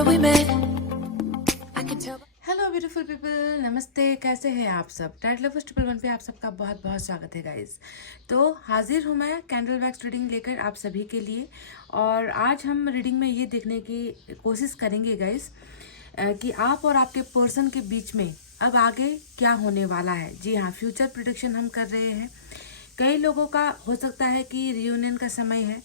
remember we met. I can tell. Hello beautiful people, नमस्ते। कैसे हैं आप सब? टाइट लवर्स 111 पे आप सबका बहुत बहुत स्वागत है गाइस। तो हाजिर हूँ मैं कैंडल वैक्स रीडिंग लेकर आप सभी के लिए। और आज हम रीडिंग में ये देखने की कोशिश करेंगे गाइस कि आप और आपके पर्सन के बीच में अब आगे क्या होने वाला है। जी हाँ, फ्यूचर प्रेडिक्शन हम कर रहे हैं। कई लोगों का हो सकता है कि रियूनियन का समय है,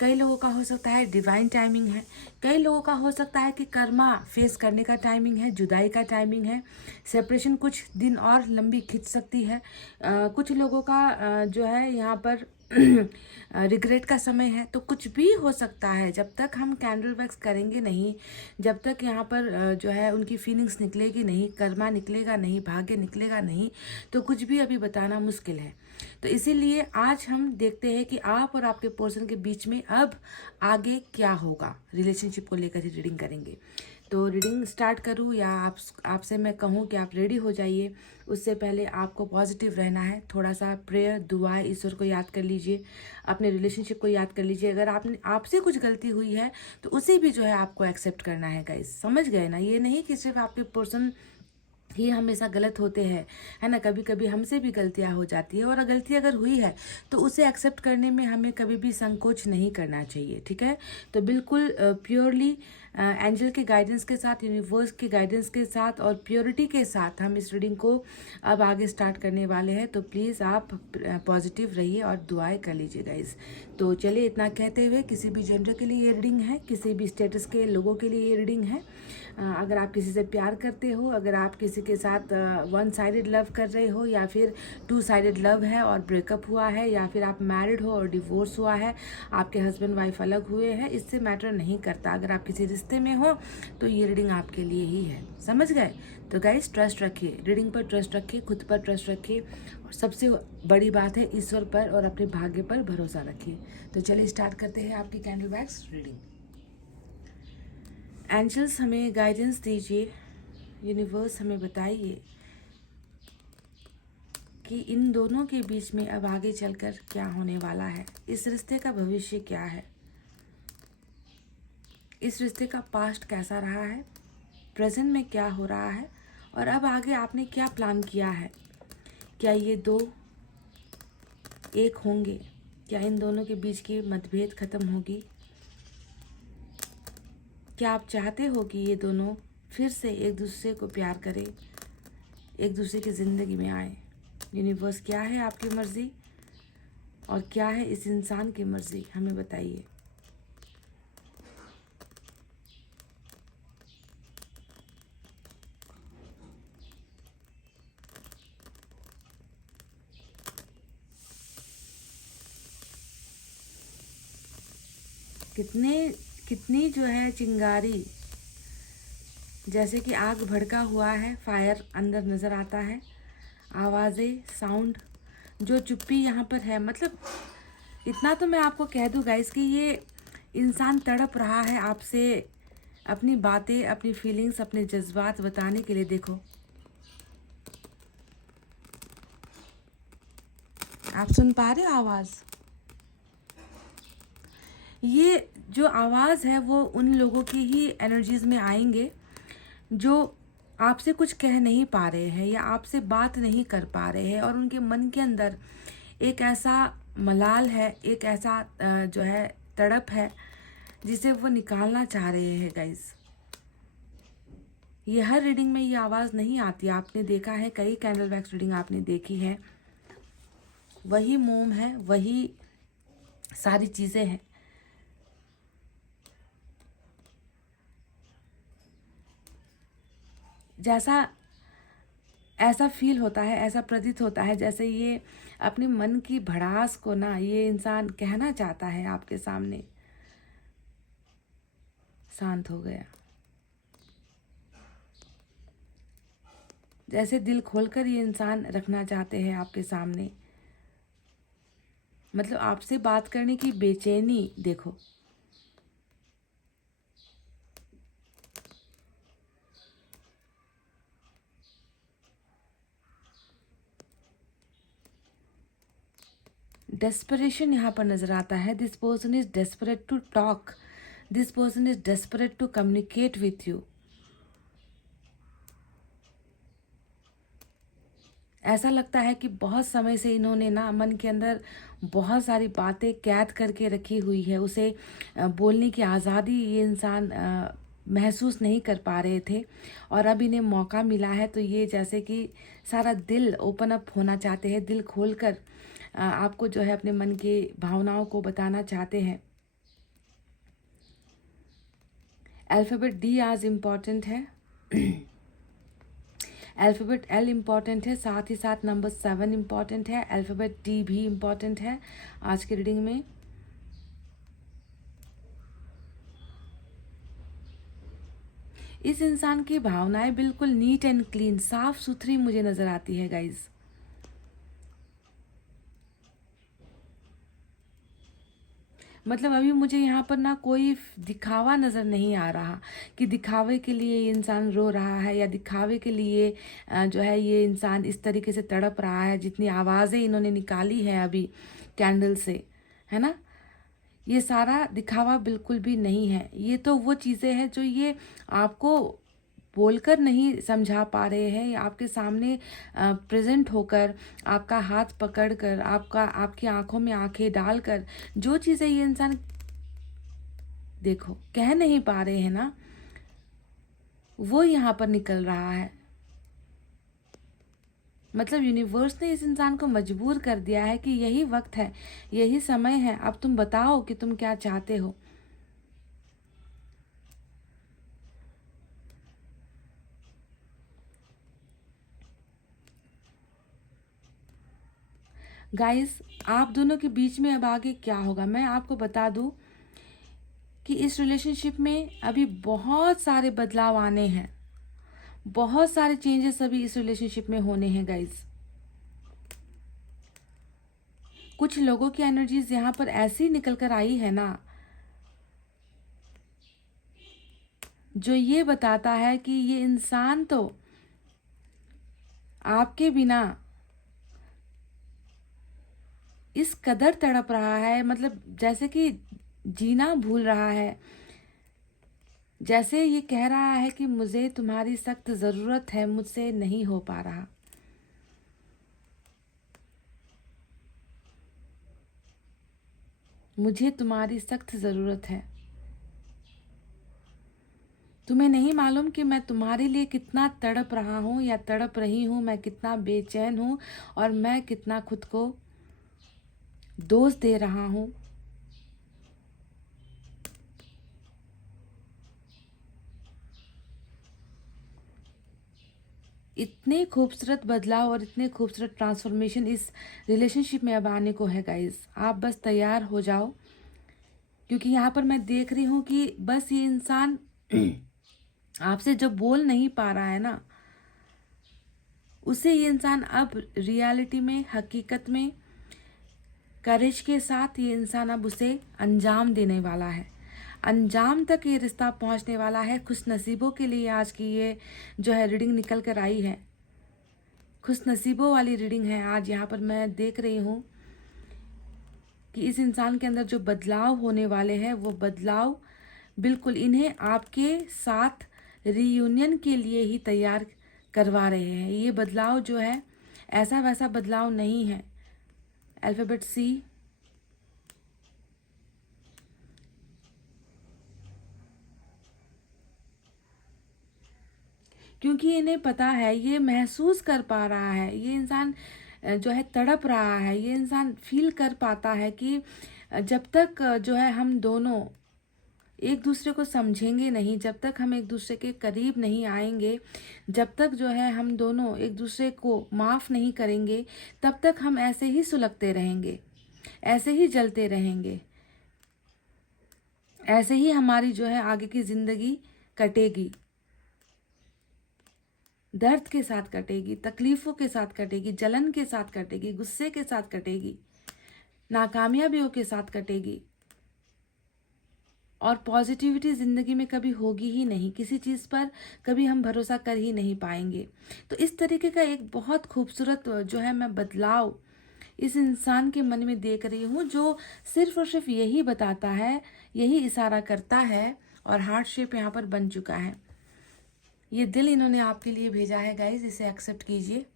कई लोगों का हो सकता है डिवाइन टाइमिंग है, कई लोगों का हो सकता है कि कर्मा फेस करने का टाइमिंग है, जुदाई का टाइमिंग है, सेपरेशन कुछ दिन और लंबी खिंच सकती है। कुछ लोगों का जो है यहाँ पर रिग्रेट का समय है। तो कुछ भी हो सकता है। जब तक हम कैंडल वैक्स करेंगे नहीं, जब तक यहाँ पर जो है उनकी फीलिंग्स निकलेगी नहीं, कर्मा निकलेगा नहीं, भाग्य निकलेगा नहीं, तो कुछ भी अभी बताना मुश्किल है। तो इसीलिए आज हम देखते हैं कि आप और आपके पर्सन के बीच में अब आगे क्या होगा। रिलेशनशिप को लेकर ही रीडिंग करेंगे। तो रीडिंग स्टार्ट करूं या आपसे मैं कहूं कि आप रेडी हो जाइए। उससे पहले आपको पॉजिटिव रहना है। थोड़ा सा प्रेयर, दुआ, ईश्वर को याद कर लीजिए, अपने रिलेशनशिप को याद कर लीजिए। अगर आपसे कुछ गलती हुई है तो उसे भी जो है आपको एक्सेप्ट करना है गाइस। समझ गए ना? ये नहीं कि सिर्फ आपके पर्सन ये हमेशा गलत होते हैं, है ना। कभी कभी हमसे भी गलतियां हो जाती है, और गलती अगर हुई है तो उसे एक्सेप्ट करने में हमें कभी भी संकोच नहीं करना चाहिए, ठीक है। तो बिल्कुल प्योरली एंजल के गाइडेंस के साथ, यूनिवर्स के गाइडेंस के साथ और प्योरिटी के साथ हम इस रीडिंग को अब आगे स्टार्ट करने वाले हैं। तो प्लीज़ आप पॉजिटिव रहिए और दुआएं कर लीजिए गाइस। तो चलिए, इतना कहते हुए, किसी भी जेंडर के लिए ये रीडिंग है, किसी भी स्टेटस के लोगों के लिए ये रीडिंग है। अगर आप किसी से प्यार करते हो, अगर आप किसी के साथ वन साइडेड लव कर रहे हो, या फिर टू साइडेड लव है और ब्रेकअप हुआ है, या फिर आप मैरिड हो और डिवोर्स हुआ है, आपके हस्बैंड वाइफ अलग हुए हैं, इससे मैटर नहीं करता। अगर आप किसी रिश्ते में हो तो ये रीडिंग आपके लिए ही है। समझ गए? तो गाइस, ट्रस्ट रखिए, रीडिंग पर ट्रस्ट रखिए, खुद पर ट्रस्ट रखिए, और सबसे बड़ी बात है ईश्वर पर और अपने भाग्य पर भरोसा रखिए। तो चलिए स्टार्ट करते हैं आपकी कैंडल वैक्स रीडिंग। एंजल्स हमें गाइडेंस दीजिए, यूनिवर्स हमें बताइए कि इन दोनों के बीच में अब आगे चलकर क्या होने वाला है। इस रिश्ते का भविष्य क्या है, इस रिश्ते का पास्ट कैसा रहा है, प्रेजेंट में क्या हो रहा है, और अब आगे आपने क्या प्लान किया है। क्या ये दो एक होंगे? क्या इन दोनों के बीच की मतभेद खत्म होगी? क्या आप चाहते हो कि ये दोनों फिर से एक दूसरे को प्यार करें, एक दूसरे की ज़िंदगी में आए? यूनिवर्स, क्या है आपकी मर्ज़ी और क्या है इस इंसान की मर्ज़ी, हमें बताइए। कितनी जो है चिंगारी, जैसे कि आग भड़का हुआ है, फायर अंदर नज़र आता है, आवाज़ें, साउंड, जो चुप्पी यहाँ पर है। मतलब इतना तो मैं आपको कह दूँ गाइस कि ये इंसान तड़प रहा है आपसे अपनी बातें, अपनी फीलिंग्स, अपने जज्बात बताने के लिए। देखो, आप सुन पा रहे हो आवाज़? ये जो आवाज़ है वो उन लोगों की ही एनर्जीज में आएंगे जो आपसे कुछ कह नहीं पा रहे हैं या आपसे बात नहीं कर पा रहे हैं, और उनके मन के अंदर एक ऐसा मलाल है, एक ऐसा जो है तड़प है जिसे वो निकालना चाह रहे हैं गाइस। ये हर रीडिंग में ये आवाज़ नहीं आती। आपने देखा है, कई कैंडल वैक्स रीडिंग आपने देखी है, वही मोम है, वही सारी चीज़ें हैं। जैसा ऐसा फील होता है, ऐसा प्रतीत होता है जैसे ये अपने मन की भड़ास को ना ये इंसान कहना चाहता है आपके सामने। शांत हो गया, जैसे दिल खोलकर ये इंसान रखना चाहते हैं आपके सामने। मतलब आपसे बात करने की बेचैनी देखो। डेस्परेशन यहाँ पर नजर आता है। This person is desperate to talk, this person is desperate to communicate with you. ऐसा लगता है कि बहुत समय से इन्होंने ना मन के अंदर बहुत सारी बातें कैद करके रखी हुई है। उसे बोलने की आज़ादी ये इंसान महसूस नहीं कर पा रहे थे, और अब इन्हें मौका मिला है तो ये जैसे कि सारा दिल ओपन अप होना चाहते हैं, दिल खोलकर आपको जो है अपने मन की भावनाओं को बताना चाहते हैं। अल्फ़ाबेट डी आज इम्पॉर्टेंट है, अल्फ़ाबेट एल इम्पॉर्टेंट है, साथ ही साथ नंबर 7 इम्पॉर्टेंट है, अल्फ़ाबेट डी भी इम्पॉर्टेंट है आज की रीडिंग में। इस इंसान की भावनाएं बिल्कुल नीट एंड क्लीन, साफ सुथरी मुझे नजर आती है गाइज। मतलब अभी मुझे यहाँ पर ना कोई दिखावा नज़र नहीं आ रहा कि दिखावे के लिए ये इंसान रो रहा है, या दिखावे के लिए जो है ये इंसान इस तरीके से तड़प रहा है। जितनी आवाज़ें इन्होंने निकाली है अभी कैंडल से, है ना, ये सारा दिखावा बिल्कुल भी नहीं है। ये तो वो चीज़ें हैं जो ये आपको बोलकर नहीं समझा पा रहे हैं, आपके सामने प्रेजेंट होकर, आपका हाथ पकड़कर, आपकी आंखों में आंखें डालकर जो चीज़ें ये इंसान देखो कह नहीं पा रहे हैं ना, वो यहाँ पर निकल रहा है। मतलब यूनिवर्स ने इस इंसान को मजबूर कर दिया है कि यही वक्त है, यही समय है, अब तुम बताओ कि तुम क्या चाहते हो। गाइस, आप दोनों के बीच में अब आगे क्या होगा मैं आपको बता दूं कि इस रिलेशनशिप में अभी बहुत सारे बदलाव आने हैं, बहुत सारे चेंजेस अभी इस रिलेशनशिप में होने हैं गाइस। कुछ लोगों की एनर्जीज यहाँ पर ऐसी निकल कर आई है ना, जो ये बताता है कि ये इंसान तो आपके बिना इस कदर तड़प रहा है, मतलब जैसे कि जीना भूल रहा है। जैसे ये कह रहा है कि मुझे तुम्हारी सख्त ज़रूरत है, मुझसे नहीं हो पा रहा। मुझे तुम्हारी सख्त ज़रूरत है। तुम्हें नहीं मालूम कि मैं तुम्हारे लिए कितना तड़प रहा हूँ या तड़प रही हूँ, मैं कितना बेचैन हूँ और मैं कितना खुद को दोष दे रहा हूँ। इतने खूबसूरत बदलाव और इतने खूबसूरत ट्रांसफॉर्मेशन इस रिलेशनशिप में अब आने को है गाइस। आप बस तैयार हो जाओ, क्योंकि यहाँ पर मैं देख रही हूँ कि बस ये इंसान आपसे जो बोल नहीं पा रहा है ना, उसे ये इंसान अब रियलिटी में, हकीकत में करेज के साथ ये इंसान अब उसे अंजाम देने वाला है। अंजाम तक ये रिश्ता पहुंचने वाला है। खुश नसीबों के लिए आज की ये जो है रीडिंग निकल कर आई है, खुश नसीबों वाली रीडिंग है। आज यहाँ पर मैं देख रही हूँ कि इस इंसान के अंदर जो बदलाव होने वाले हैं, वो बदलाव बिल्कुल इन्हें आपके साथ रीयूनियन के लिए ही तैयार करवा रहे हैं। ये बदलाव जो है ऐसा वैसा बदलाव नहीं है। अल्फ़ाबेट सी, क्योंकि इन्हें पता है, ये महसूस कर पा रहा है, ये इंसान जो है तड़प रहा है। ये इंसान फील कर पाता है कि जब तक जो है हम दोनों एक दूसरे को समझेंगे नहीं, जब तक हम एक दूसरे के करीब नहीं आएंगे, जब तक जो है हम दोनों एक दूसरे को माफ़ नहीं करेंगे, तब तक हम ऐसे ही सुलगते रहेंगे, ऐसे ही जलते रहेंगे, ऐसे ही हमारी जो है आगे की ज़िंदगी कटेगी। दर्द के साथ कटेगी, तकलीफ़ों के साथ कटेगी, जलन के साथ कटेगी, गुस्से के साथ कटेगी, नाकामयाबियों के साथ कटेगी, और पॉजिटिविटी ज़िंदगी में कभी होगी ही नहीं। किसी चीज़ पर कभी हम भरोसा कर ही नहीं पाएंगे। तो इस तरीके का एक बहुत खूबसूरत जो है मैं बदलाव इस इंसान के मन में देख रही हूँ, जो सिर्फ और सिर्फ यही बताता है, यही इशारा करता है, और हार्ट शेप यहाँ पर बन चुका है। ये दिल इन्होंने आपके लिए भेजा है गाइज, इसे एक्सेप्ट कीजिए।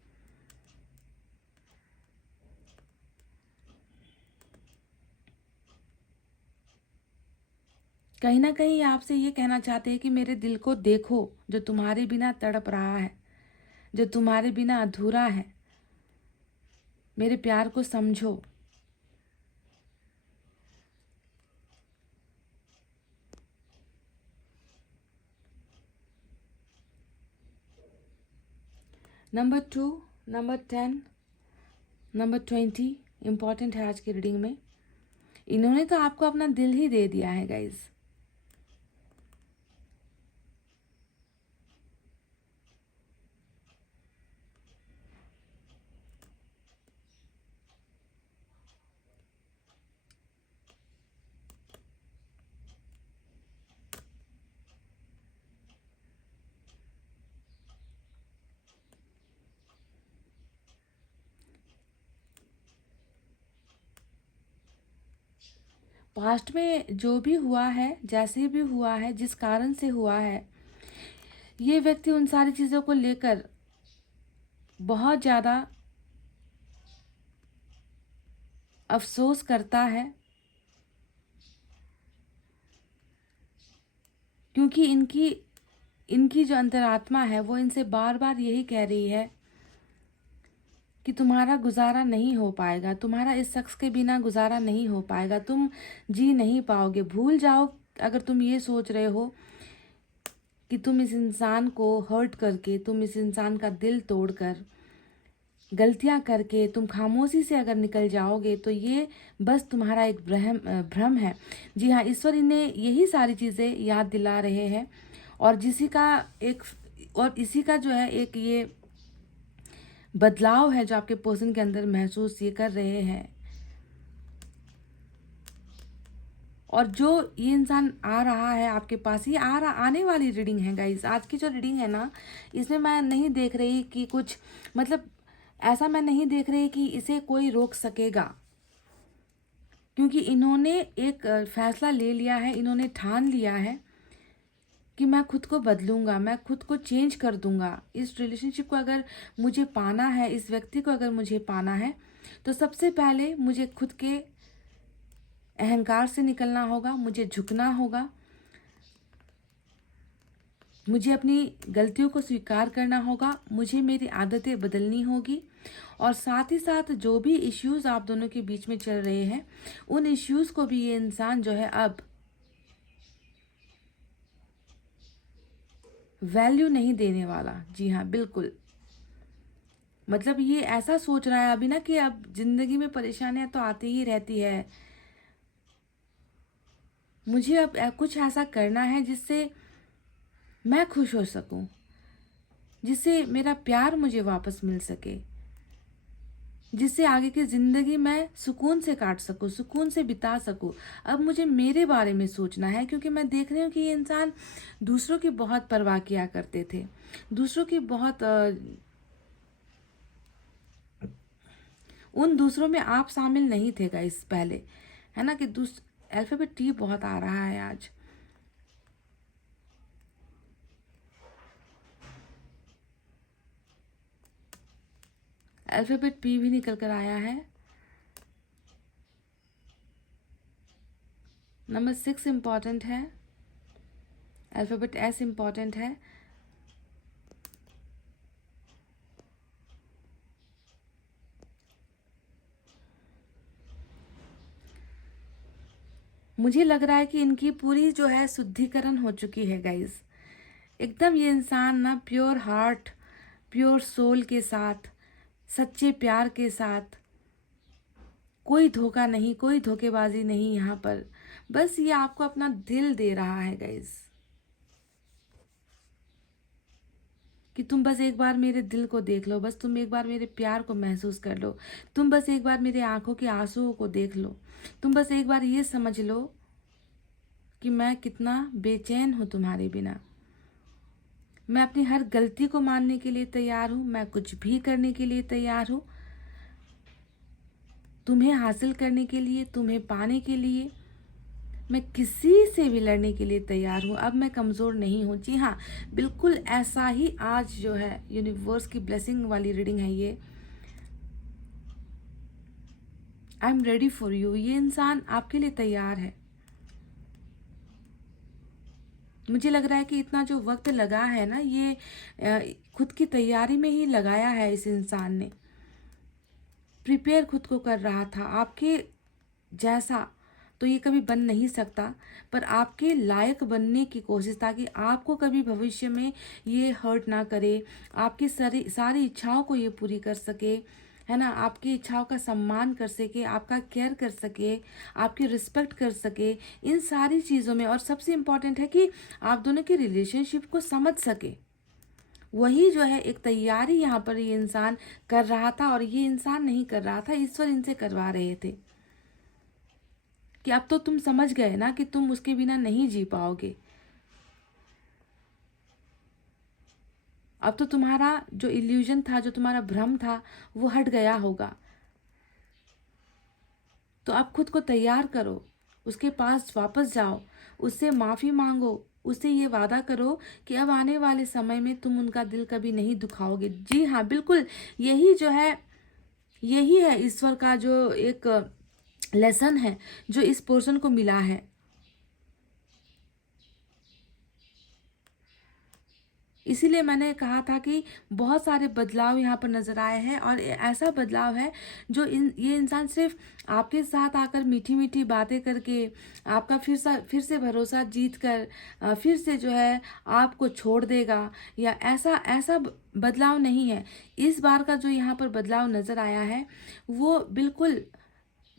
कहीं ना कहीं आपसे ये कहना चाहते हैं कि मेरे दिल को देखो, जो तुम्हारे बिना तड़प रहा है, जो तुम्हारे बिना अधूरा है। मेरे प्यार को समझो। नंबर 2, नंबर 10, नंबर 20 इम्पॉर्टेंट है आज की रीडिंग में। इन्होंने तो आपको अपना दिल ही दे दिया है गाइज। पास्ट में जो भी हुआ है, जैसे भी हुआ है, जिस कारण से हुआ है, ये व्यक्ति उन सारी चीज़ों को लेकर बहुत ज़्यादा अफसोस करता है, क्योंकि इनकी इनकी जो अंतरात्मा है वो इनसे बार बार यही कह रही है कि तुम्हारा गुजारा नहीं हो पाएगा, तुम्हारा इस शख्स के बिना गुजारा नहीं हो पाएगा, तुम जी नहीं पाओगे। भूल जाओ अगर तुम ये सोच रहे हो कि तुम इस इंसान को हर्ट करके, तुम इस इंसान का दिल तोड़कर, गलतियां करके तुम खामोशी से अगर निकल जाओगे, तो ये बस तुम्हारा एक भ्रम है। जी हाँ, ईश्वर इन्हें यही सारी चीज़ें याद दिला रहे हैं, और इसी का जो है एक ये बदलाव है जो आपके पर्सन के अंदर महसूस ये कर रहे हैं। और जो ये इंसान आ रहा है आपके पास, ये आने वाली रीडिंग है गाइस। आज की जो रीडिंग है ना, इसमें मैं नहीं देख रही कि कुछ, मतलब ऐसा मैं नहीं देख रही कि इसे कोई रोक सकेगा, क्योंकि इन्होंने एक फैसला ले लिया है, इन्होंने ठान लिया है कि मैं खुद को बदलूंगा, मैं खुद को चेंज कर दूंगा। इस रिलेशनशिप को अगर मुझे पाना है, इस व्यक्ति को अगर मुझे पाना है, तो सबसे पहले मुझे खुद के अहंकार से निकलना होगा, मुझे झुकना होगा, मुझे अपनी गलतियों को स्वीकार करना होगा, मुझे मेरी आदतें बदलनी होगी, और साथ ही साथ जो भी इश्यूज आप दोनों के बीच में चल रहे हैं, उन इश्यूज को भी ये इंसान जो है अब वैल्यू नहीं देने वाला। जी हाँ, बिल्कुल। मतलब ये ऐसा सोच रहा है अभी ना कि अब जिंदगी में परेशानियां तो आती ही रहती है, मुझे अब कुछ ऐसा करना है जिससे मैं खुश हो सकूं, जिससे मेरा प्यार मुझे वापस मिल सके, जिससे आगे की जिंदगी मैं सुकून से काट सकूं, सुकून से बिता सकूं। अब मुझे मेरे बारे में सोचना है, क्योंकि मैं देख रही हूँ कि ये इंसान दूसरों की बहुत परवाह किया करते थे, दूसरों की बहुत उन दूसरों में आप शामिल नहीं थे गाइस पहले, है ना। कि अल्फाबेट टी बहुत आ रहा है आज। अल्फाबेट पी भी निकल कर आया है। नंबर 6 इम्पॉर्टेंट है। अल्फाबेट एस इम्पॉर्टेंट है। मुझे लग रहा है कि इनकी पूरी जो है शुद्धिकरण हो चुकी है गाइस। एकदम ये इंसान ना प्योर हार्ट, प्योर सोल के साथ, सच्चे प्यार के साथ, कोई धोखा नहीं, कोई धोखेबाजी नहीं यहाँ पर। बस ये आपको अपना दिल दे रहा है गाइस, कि तुम बस एक बार मेरे दिल को देख लो, बस तुम एक बार मेरे प्यार को महसूस कर लो, तुम बस एक बार मेरे आंखों के आंसुओं को देख लो, तुम बस एक बार ये समझ लो कि मैं कितना बेचैन हूँ तुम्हारे बिना। मैं अपनी हर गलती को मानने के लिए तैयार हूँ, मैं कुछ भी करने के लिए तैयार हूँ, तुम्हें हासिल करने के लिए, तुम्हें पाने के लिए मैं किसी से भी लड़ने के लिए तैयार हूँ। अब मैं कमज़ोर नहीं हूँ। जी हाँ, बिल्कुल ऐसा ही आज जो है यूनिवर्स की ब्लेसिंग वाली रीडिंग है ये। I am ready for you. ये इंसान आपके लिए तैयार है। मुझे लग रहा है कि इतना जो वक्त लगा है ना, ये खुद की तैयारी में ही लगाया है इस इंसान ने। प्रिपेयर खुद को कर रहा था आपके जैसा तो ये कभी बन नहीं सकता, पर आपके लायक बनने की कोशिश, ताकि आपको कभी भविष्य में ये हर्ट ना करे, आपकी सारी सारी इच्छाओं को ये पूरी कर सके, है ना, आपकी इच्छाओं का सम्मान कर सके, आपका केयर कर सके, आपकी रिस्पेक्ट कर सके, इन सारी चीज़ों में। और सबसे इम्पॉर्टेंट है कि आप दोनों के रिलेशनशिप को समझ सके। वही जो है एक तैयारी यहाँ पर ये इंसान कर रहा था, और ये इंसान नहीं कर रहा था, ईश्वर इनसे करवा रहे थे कि अब तो तुम समझ गए ना कि तुम उसके बिना नहीं जी पाओगे। अब तो तुम्हारा जो इल्यूजन था, जो तुम्हारा भ्रम था, वो हट गया होगा। तो अब खुद को तैयार करो, उसके पास वापस जाओ, उससे माफ़ी मांगो, उससे ये वादा करो कि अब आने वाले समय में तुम उनका दिल कभी नहीं दुखाओगे। जी हाँ, बिल्कुल यही जो है, यही है ईश्वर का जो एक लेसन है जो इस पर्सन को मिला है। इसीलिए मैंने कहा था कि बहुत सारे बदलाव यहाँ पर नज़र आए हैं, और ऐसा बदलाव है जो ये इंसान सिर्फ आपके साथ आकर मीठी मीठी बातें करके आपका फिर से भरोसा जीत कर फिर से जो है आपको छोड़ देगा, या ऐसा ऐसा बदलाव नहीं है। इस बार का जो यहाँ पर बदलाव नज़र आया है वो बिल्कुल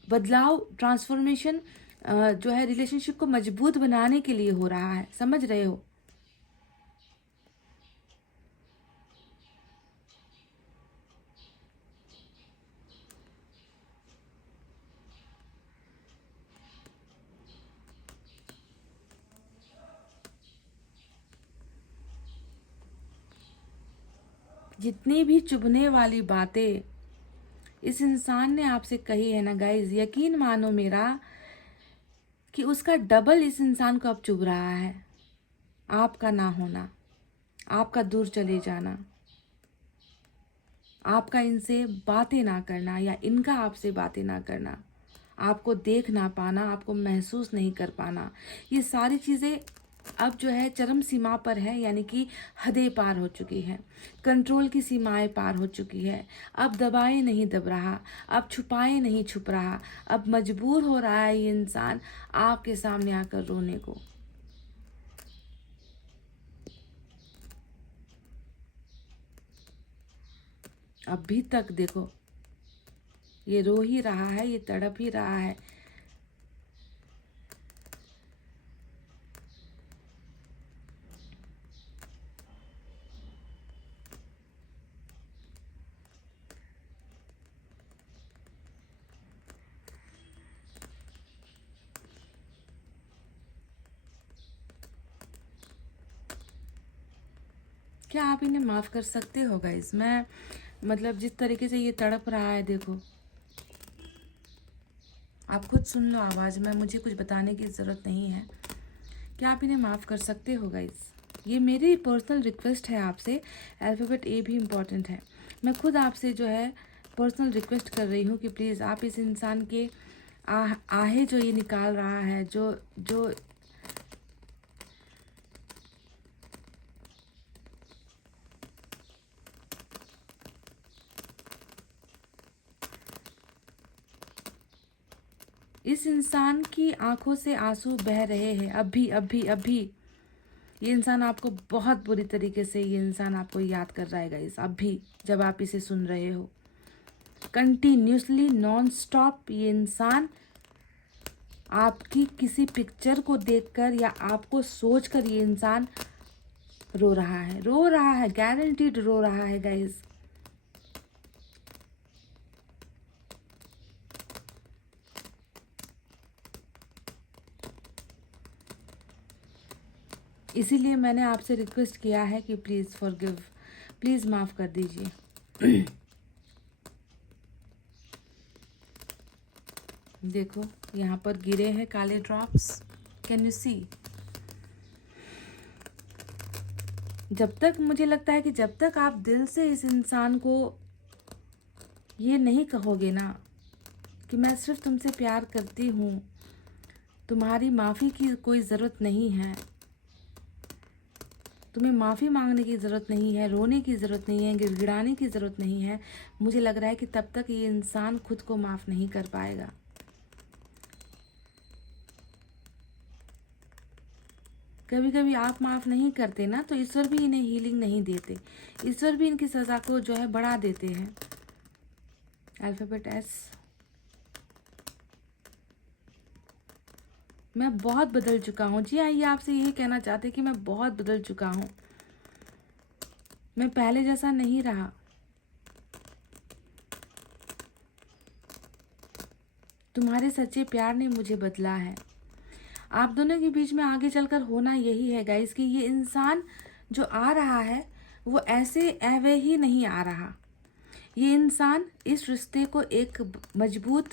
बदलाव, ट्रांसफॉर्मेशन जो है रिलेशनशिप को मजबूत बनाने के लिए हो रहा है। समझ रहे हो? जितनी भी चुभने वाली बातें इस इंसान ने आपसे कही है ना गाइज, यकीन मानो मेरा कि उसका डबल इस इंसान को अब चुभ रहा है। आपका ना होना, आपका दूर चले जाना, आपका इनसे बातें ना करना, या इनका आपसे बातें ना करना, आपको देख ना पाना, आपको महसूस नहीं कर पाना, ये सारी चीज़ें अब जो है चरम सीमा पर है। यानी कि हदें पार हो चुकी हैं, कंट्रोल की सीमाएं पार हो चुकी है। अब दबाए नहीं दब रहा, अब छुपाए नहीं छुप रहा, अब मजबूर हो रहा है ये इंसान आपके सामने आकर रोने को। अभी तक देखो ये रो ही रहा है, ये तड़प ही रहा है। क्या आप इन्हें माफ़ कर सकते हो गाइस? मैं मतलब जिस तरीके से ये तड़प रहा है, देखो आप खुद सुन लो आवाज़ में, मुझे कुछ बताने की ज़रूरत नहीं है। क्या आप इन्हें माफ़ कर सकते हो गाइस? ये मेरी पर्सनल रिक्वेस्ट है आपसे। अल्फ़ाबेट ए भी इम्पॉर्टेंट है। मैं खुद आपसे जो है पर्सनल रिक्वेस्ट कर रही हूँ कि प्लीज़ आप इस इंसान के आहे जो ये निकाल रहा है, जो जो इस इंसान की आंखों से आंसू बह रहे हैं अभी अभी अभी। ये इंसान आपको बहुत बुरी तरीके से, ये इंसान आपको याद कर रहा है गाइस, अभी जब आप इसे सुन रहे हो। कंटिन्यूसली नॉन स्टॉप ये इंसान आपकी किसी पिक्चर को देखकर या आपको सोचकर ये इंसान रो रहा है, रो रहा है, गारंटीड रो रहा है गाइस। इसीलिए मैंने आपसे रिक्वेस्ट किया है कि प्लीज़ फॉरगिव, प्लीज़ माफ़ कर दीजिए। देखो यहाँ पर गिरे हैं काले ड्रॉप्स, कैन यू सी। जब तक मुझे लगता है कि जब तक आप दिल से इस इंसान को ये नहीं कहोगे ना कि मैं सिर्फ तुमसे प्यार करती हूँ, तुम्हारी माफ़ी की कोई ज़रूरत नहीं है, तुम्हें माफ़ी मांगने की ज़रूरत नहीं है, रोने की ज़रूरत नहीं है, गिड़गिड़ाने की ज़रूरत नहीं है, मुझे लग रहा है कि तब तक ये इंसान खुद को माफ़ नहीं कर पाएगा। कभी कभी आप माफ़ नहीं करते ना तो ईश्वर भी इन्हें हीलिंग नहीं देते, ईश्वर भी इनकी सज़ा को जो है बढ़ा देते हैं। Alphabet S. मैं बहुत बदल चुका हूँ। जी हाँ, ये आपसे यही कहना चाहते कि मैं बहुत बदल चुका हूँ, मैं पहले जैसा नहीं रहा। तुम्हारे सच्चे प्यार ने मुझे बदला है। आप दोनों के बीच में आगे चलकर होना यही है गाइस कि ये इंसान जो आ रहा है वो ऐसे अवै ही नहीं आ रहा। ये इंसान इस रिश्ते को एक मजबूत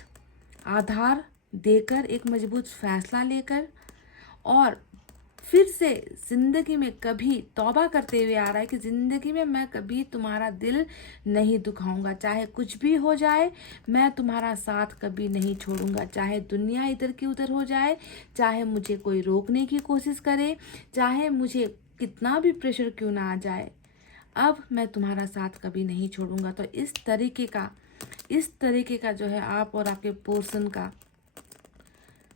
आधार देकर, एक मजबूत फैसला लेकर और फिर से ज़िंदगी में कभी तौबा करते हुए आ रहा है कि ज़िंदगी में मैं कभी तुम्हारा दिल नहीं दुखाऊंगा, चाहे कुछ भी हो जाए मैं तुम्हारा साथ कभी नहीं छोड़ूंगा, चाहे दुनिया इधर की उधर हो जाए, चाहे मुझे कोई रोकने की कोशिश करे, चाहे मुझे कितना भी प्रेशर क्यों ना आ जाए, अब मैं तुम्हारा साथ कभी नहीं छोड़ूंगा। तो इस तरीके का जो है आप और आपके पर्सन का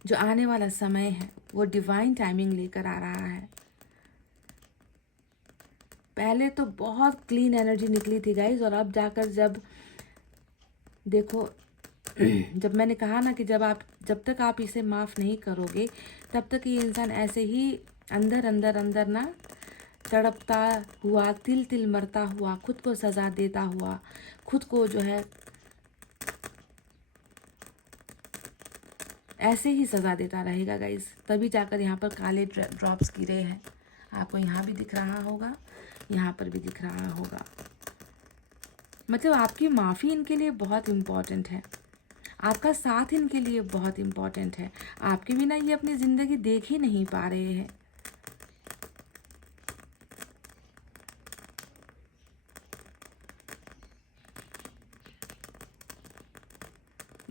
जो आने वाला समय है वो डिवाइन टाइमिंग लेकर आ रहा है। पहले तो बहुत क्लीन एनर्जी निकली थी गाइज, और अब जाकर जब देखो जब मैंने कहा ना कि जब तक आप इसे माफ़ नहीं करोगे तब तक ये इंसान ऐसे ही अंदर अंदर अंदर ना तड़पता हुआ, तिल तिल मरता हुआ, खुद को सज़ा देता हुआ, खुद को जो है ऐसे ही सज़ा देता रहेगा गाइस। तभी जाकर यहाँ पर काले ड्रॉप्स गिरे हैं। आपको यहाँ भी दिख रहा होगा, यहाँ पर भी दिख रहा होगा। मतलब आपकी माफ़ी इनके लिए बहुत इम्पॉर्टेंट है, आपका साथ इनके लिए बहुत इम्पॉर्टेंट है। आपके बिना ये अपनी ज़िंदगी देख ही नहीं पा रहे हैं।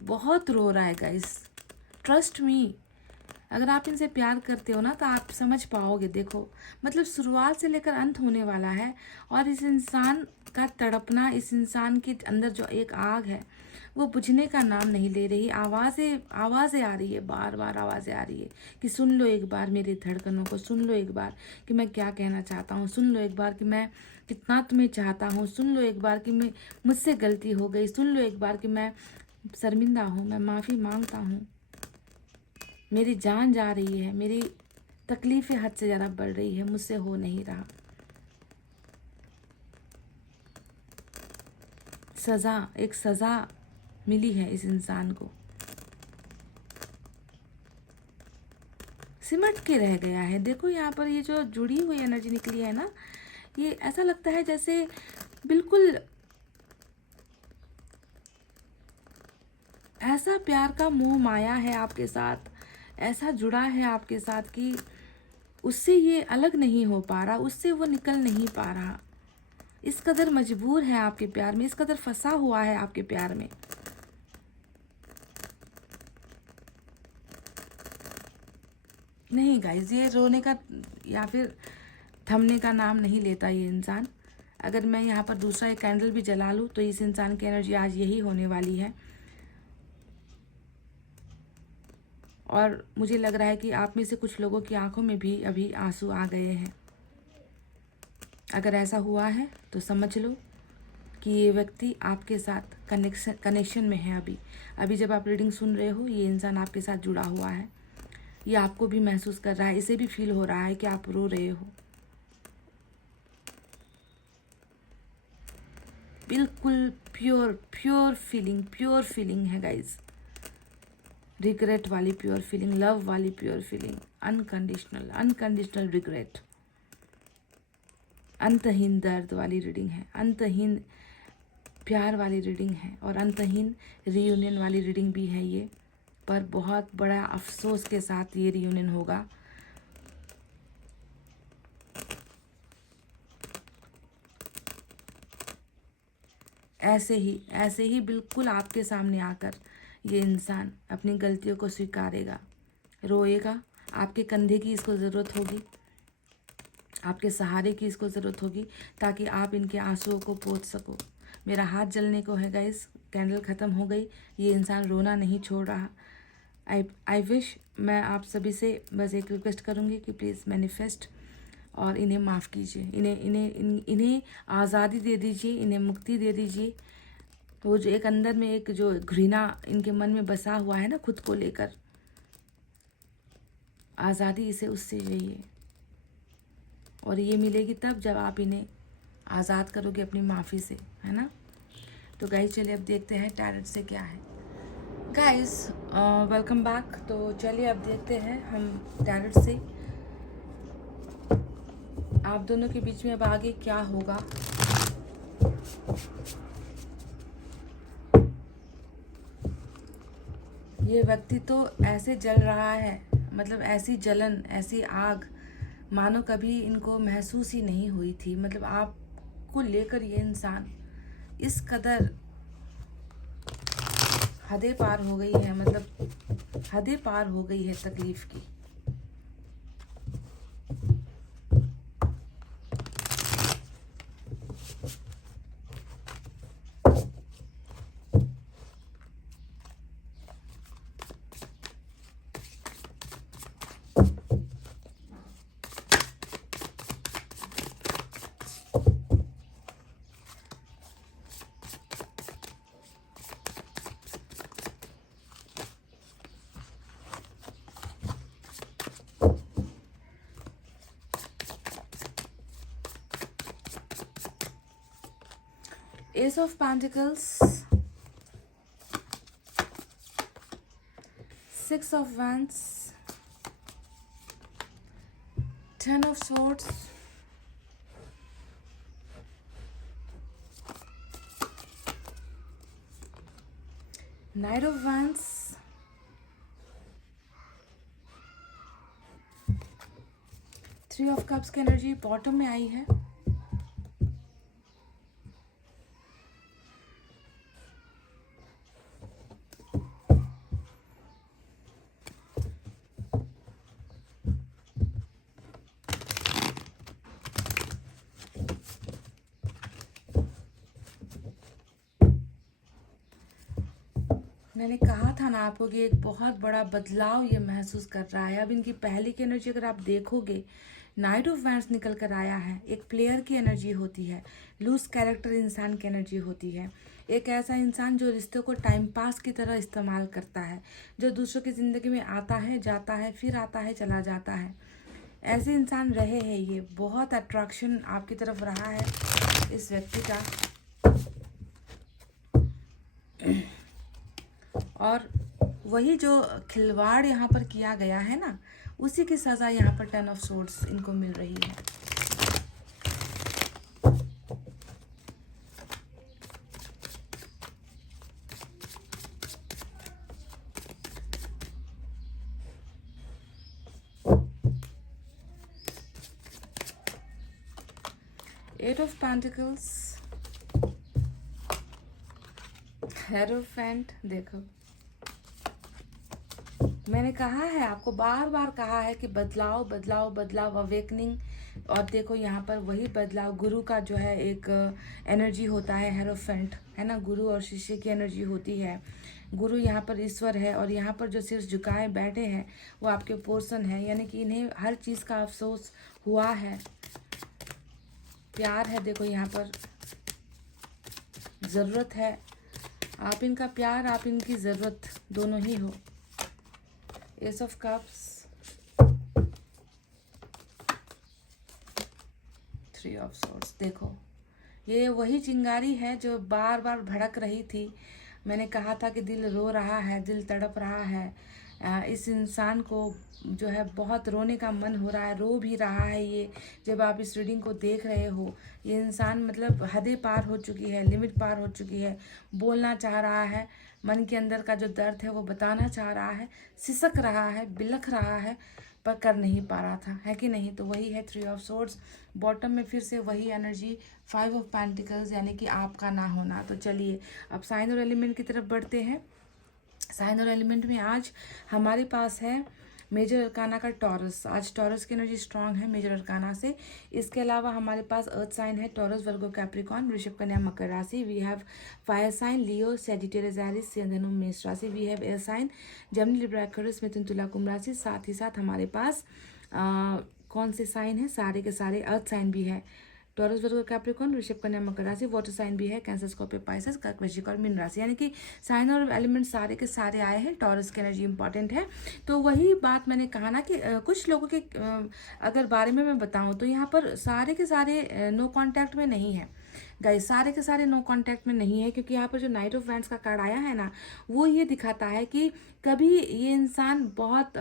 बहुत रो रहा है गाइस, ट्रस्ट मी। अगर आप इनसे प्यार करते हो ना तो आप समझ पाओगे। देखो मतलब शुरुआत से लेकर अंत होने वाला है, और इस इंसान का तड़पना, इस इंसान के अंदर जो एक आग है वो बुझने का नाम नहीं ले रही। आवाज़ें आ रही है, बार बार आवाज़ें आ रही है कि सुन लो एक बार मेरी धड़कनों को, सुन लो एक बार कि मैं क्या कहना चाहता हूँ, सुन लो एक बार कि मैं कितना तुम्हें चाहता हूँ, सुन लो एक बार कि मैं मुझसे गलती हो गई, सुन लो एक बार कि मैं शर्मिंदा हूँ, मैं माफ़ी मांगता हूँ, मेरी जान जा रही है, मेरी तकलीफ़ें हद से ज़्यादा बढ़ रही है, मुझसे हो नहीं रहा। एक सज़ा मिली है इस इंसान को, सिमट के रह गया है। देखो यहाँ पर ये जो जुड़ी हुई एनर्जी निकली है ना, ये ऐसा लगता है जैसे बिल्कुल ऐसा प्यार का मोह माया है आपके साथ, ऐसा जुड़ा है आपके साथ कि उससे ये अलग नहीं हो पा रहा, उससे वो निकल नहीं पा रहा। इस कदर मजबूर है आपके प्यार में, इस कदर फंसा हुआ है आपके प्यार में। नहीं गाइज, ये रोने का या फिर थमने का नाम नहीं लेता ये इंसान। अगर मैं यहाँ पर दूसरा एक कैंडल भी जला लूँ तो इस इंसान की एनर्जी आज यही होने वाली है। और मुझे लग रहा है कि आप में से कुछ लोगों की आंखों में भी अभी आंसू आ गए हैं। अगर ऐसा हुआ है तो समझ लो कि ये व्यक्ति आपके साथ कनेक्शन में है। अभी जब आप रीडिंग सुन रहे हो ये इंसान आपके साथ जुड़ा हुआ है, ये आपको भी महसूस कर रहा है, इसे भी फील हो रहा है कि आप रो रहे हो। बिल्कुल प्योर फीलिंग है गाइज, रिग्रेट वाली प्योर फीलिंग, लव वाली प्योर फीलिंग, अनकंडीशनल रिग्रेट, अंतहीन दर्द वाली रीडिंग है, अंतहीन प्यार वाली रीडिंग है, और अंतहीन रियूनियन वाली रीडिंग भी है ये। पर बहुत बड़ा अफसोस के साथ ये रियूनियन होगा। ऐसे ही बिल्कुल आपके सामने आकर ये इंसान अपनी गलतियों को स्वीकारेगा, रोएगा। आपके कंधे की इसको ज़रूरत होगी, आपके सहारे की इसको ज़रूरत होगी, ताकि आप इनके आंसुओं को पोंछ सको। मेरा हाथ जलने को है गाइस, कैंडल ख़त्म हो गई, ये इंसान रोना नहीं छोड़ रहा। आई विश, मैं आप सभी से बस एक रिक्वेस्ट करूँगी कि प्लीज़ मैनिफेस्ट और इन्हें माफ़ कीजिए, इन्हें आज़ादी दे दीजिए, इन्हें मुक्ति दे दीजिए। वो जो एक अंदर में एक जो घृणा इनके मन में बसा हुआ है ना खुद को लेकर, आज़ादी इसे उससे चाहिए, और ये मिलेगी तब जब आप इन्हें आज़ाद करोगे अपनी माफ़ी से, है ना। तो गाइस चलिए अब देखते हैं टैरेट से क्या है। Guys welcome back. तो चलिए अब देखते हैं हम टैरेट से आप दोनों के बीच में अब आगे क्या होगा। ये व्यक्ति तो ऐसे जल रहा है, मतलब ऐसी जलन, ऐसी आग मानो कभी इनको महसूस ही नहीं हुई थी। मतलब आपको लेकर ये इंसान इस कदर हदें पार हो गई है, मतलब हदें पार हो गई है तकलीफ की। Ace of Pentacles, Six of Wands, Ten of Swords, Knight of Wands, Three of Cups की एनर्जी बॉटम में आई है। मैंने कहा था ना आपको कि एक बहुत बड़ा बदलाव ये महसूस कर रहा है। अब इनकी पहली की एनर्जी अगर आप देखोगे, नाइट ऑफ वैंड्स निकल कर आया है। एक प्लेयर की एनर्जी होती है, लूज कैरेक्टर इंसान की एनर्जी होती है। एक ऐसा इंसान जो रिश्तों को टाइम पास की तरह इस्तेमाल करता है, जो दूसरों की ज़िंदगी में आता है, जाता है, फिर आता है, चला जाता है। ऐसे इंसान रहे हैं ये। बहुत अट्रैक्शन आपकी तरफ रहा है इस व्यक्ति का, और वही जो खिलवाड़ यहाँ पर किया गया है ना, उसी की सज़ा यहाँ पर टेन ऑफ सोर्ड्स इनको मिल रही है। Eight of pentacles, hierophant. देखो मैंने कहा है आपको, बार बार कहा है कि बदलाव बदलाव बदलाव, अवेकनिंग। और देखो यहाँ पर वही बदलाव, गुरु का जो है एक एनर्जी होता है, हेरोफेंट है ना, गुरु और शिष्य की एनर्जी होती है। गुरु यहाँ पर ईश्वर है, और यहाँ पर जो सिर्फ झुकाए बैठे हैं वो आपके पोर्सन है, यानी कि इन्हें हर चीज़ का अफसोस हुआ है। प्यार है, देखो यहाँ पर ज़रूरत है, आप इनका प्यार, आप इनकी ज़रूरत, दोनों ही हो। S of cups, three of swords. देखो ये वही चिंगारी है जो बार बार भड़क रही थी। मैंने कहा था कि दिल रो रहा है, दिल तड़प रहा है। इस इंसान को जो है बहुत रोने का मन हो रहा है, रो भी रहा है ये। जब आप इस रीडिंग को देख रहे हो, ये इंसान मतलब हदें पार हो चुकी है, लिमिट पार हो चुकी है, बोलना चाह रहा है मन के अंदर का जो दर्द है वो बताना चाह रहा है, सिसक रहा है, बिलख रहा है, पर कर नहीं पा रहा था, है कि नहीं। तो वही है 3 ऑफ सोर्ड्स, बॉटम में फिर से वही एनर्जी 5 ऑफ पेंटिकल्स, यानी कि आपका ना होना। तो चलिए अब साइन और एलिमेंट की तरफ बढ़ते हैं। साइन और एलिमेंट में आज हमारे पास है मेजर अरकाना का टॉरस। आज टॉरस की एनर्जी स्ट्रांग है मेजर अरकाना से। इसके अलावा हमारे पास अर्थ साइन है टॉरस, वर्गो, कैप्रिकॉन, वृषभ, कन्या, मकर राशि। We have fire sign Leo, Sagittarius, Aries, सिंह, धनु, मेष राशि। We have air sign Gemini, Libra, Aquarius, मिथुन, तुला, कुंभ राशि। साथ ही साथ हमारे पास कौन से साइन है, सारे के सारे अर्थ साइन भी है, टॉरस, वर्गो, कैप्रिकॉन, वृषभ, कन्या, मकर राशि। वाटर साइन भी है कैंसर, स्कॉर्पियो, पाइसेस, कर्क, वृश्चिक और मीन राशि। यानी कि साइन और एलिमेंट सारे के सारे आए हैं। टॉरस की एनर्जी इंपॉर्टेंट है। तो वही बात मैंने कहा ना कि कुछ लोगों के अगर बारे में मैं बताऊं तो यहाँ पर सारे के सारे नो कांटेक्ट में नहीं है गाइस, सारे के सारे नो कांटेक्ट में नहीं है, क्योंकि यहाँ पर जो नाइट ऑफ वैंड्स का कार्ड आया है ना, वो ये दिखाता है कि कभी ये इंसान बहुत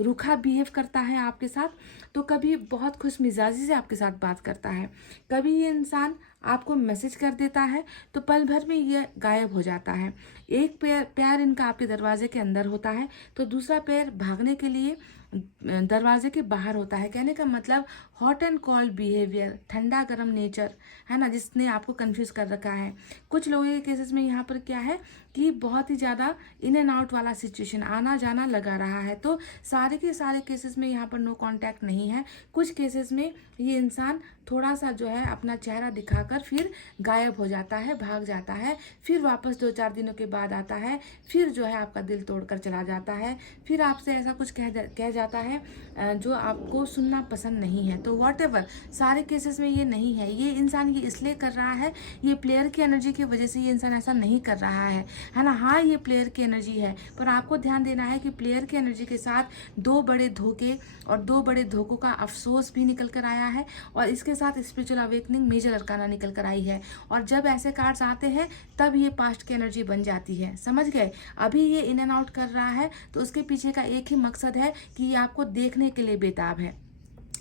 रूखा बिहेव करता है आपके साथ, तो कभी बहुत खुश मिजाजी से आपके साथ बात करता है, कभी ये इंसान आपको मैसेज कर देता है तो पल भर में ये गायब हो जाता है। एक पैर इनका आपके दरवाजे के अंदर होता है तो दूसरा पैर भागने के लिए दरवाजे के बाहर होता है। कहने का मतलब हॉट एंड कोल्ड बिहेवियर, ठंडा गर्म नेचर है ना, जिसने आपको कंफ्यूज कर रखा है। कुछ लोगों के केसेस में यहाँ पर क्या है कि बहुत ही ज़्यादा इन एंड आउट वाला सिचुएशन, आना जाना लगा रहा है। तो सारे के सारे केसेस में यहाँ पर नो कांटेक्ट नहीं है। कुछ केसेस में ये इंसान थोड़ा सा जो है अपना चेहरा दिखाकर फिर गायब हो जाता है, भाग जाता है, फिर वापस 2-4 दिनों के बाद आता है, फिर जो है आपका दिल तोड़कर चला जाता है, फिर आपसे ऐसा कुछ कह जाता है जो आपको सुनना पसंद नहीं है। तो व्हाटएवर, सारे केसेस में ये नहीं है। ये इंसान ये इसलिए कर रहा है, ये प्लेयर की एनर्जी की वजह से ये इंसान ऐसा नहीं कर रहा है ना। हाँ, ये प्लेयर की एनर्जी है, पर आपको ध्यान देना है कि प्लेयर की एनर्जी के साथ 2 बड़े धोखे और 2 बड़े धोखों का अफसोस भी निकल कर आया है, और इसके साथ स्पिरिचुअल अवेकनिंग मेजर अरकाना निकल कर आई है। और जब ऐसे कार्ड्स आते हैं तब ये पास्ट की एनर्जी बन जाती है, समझ गए। अभी ये इन एंड आउट कर रहा है तो उसके पीछे का एक ही मकसद है कि ये आपको देखने के लिए बेताब है।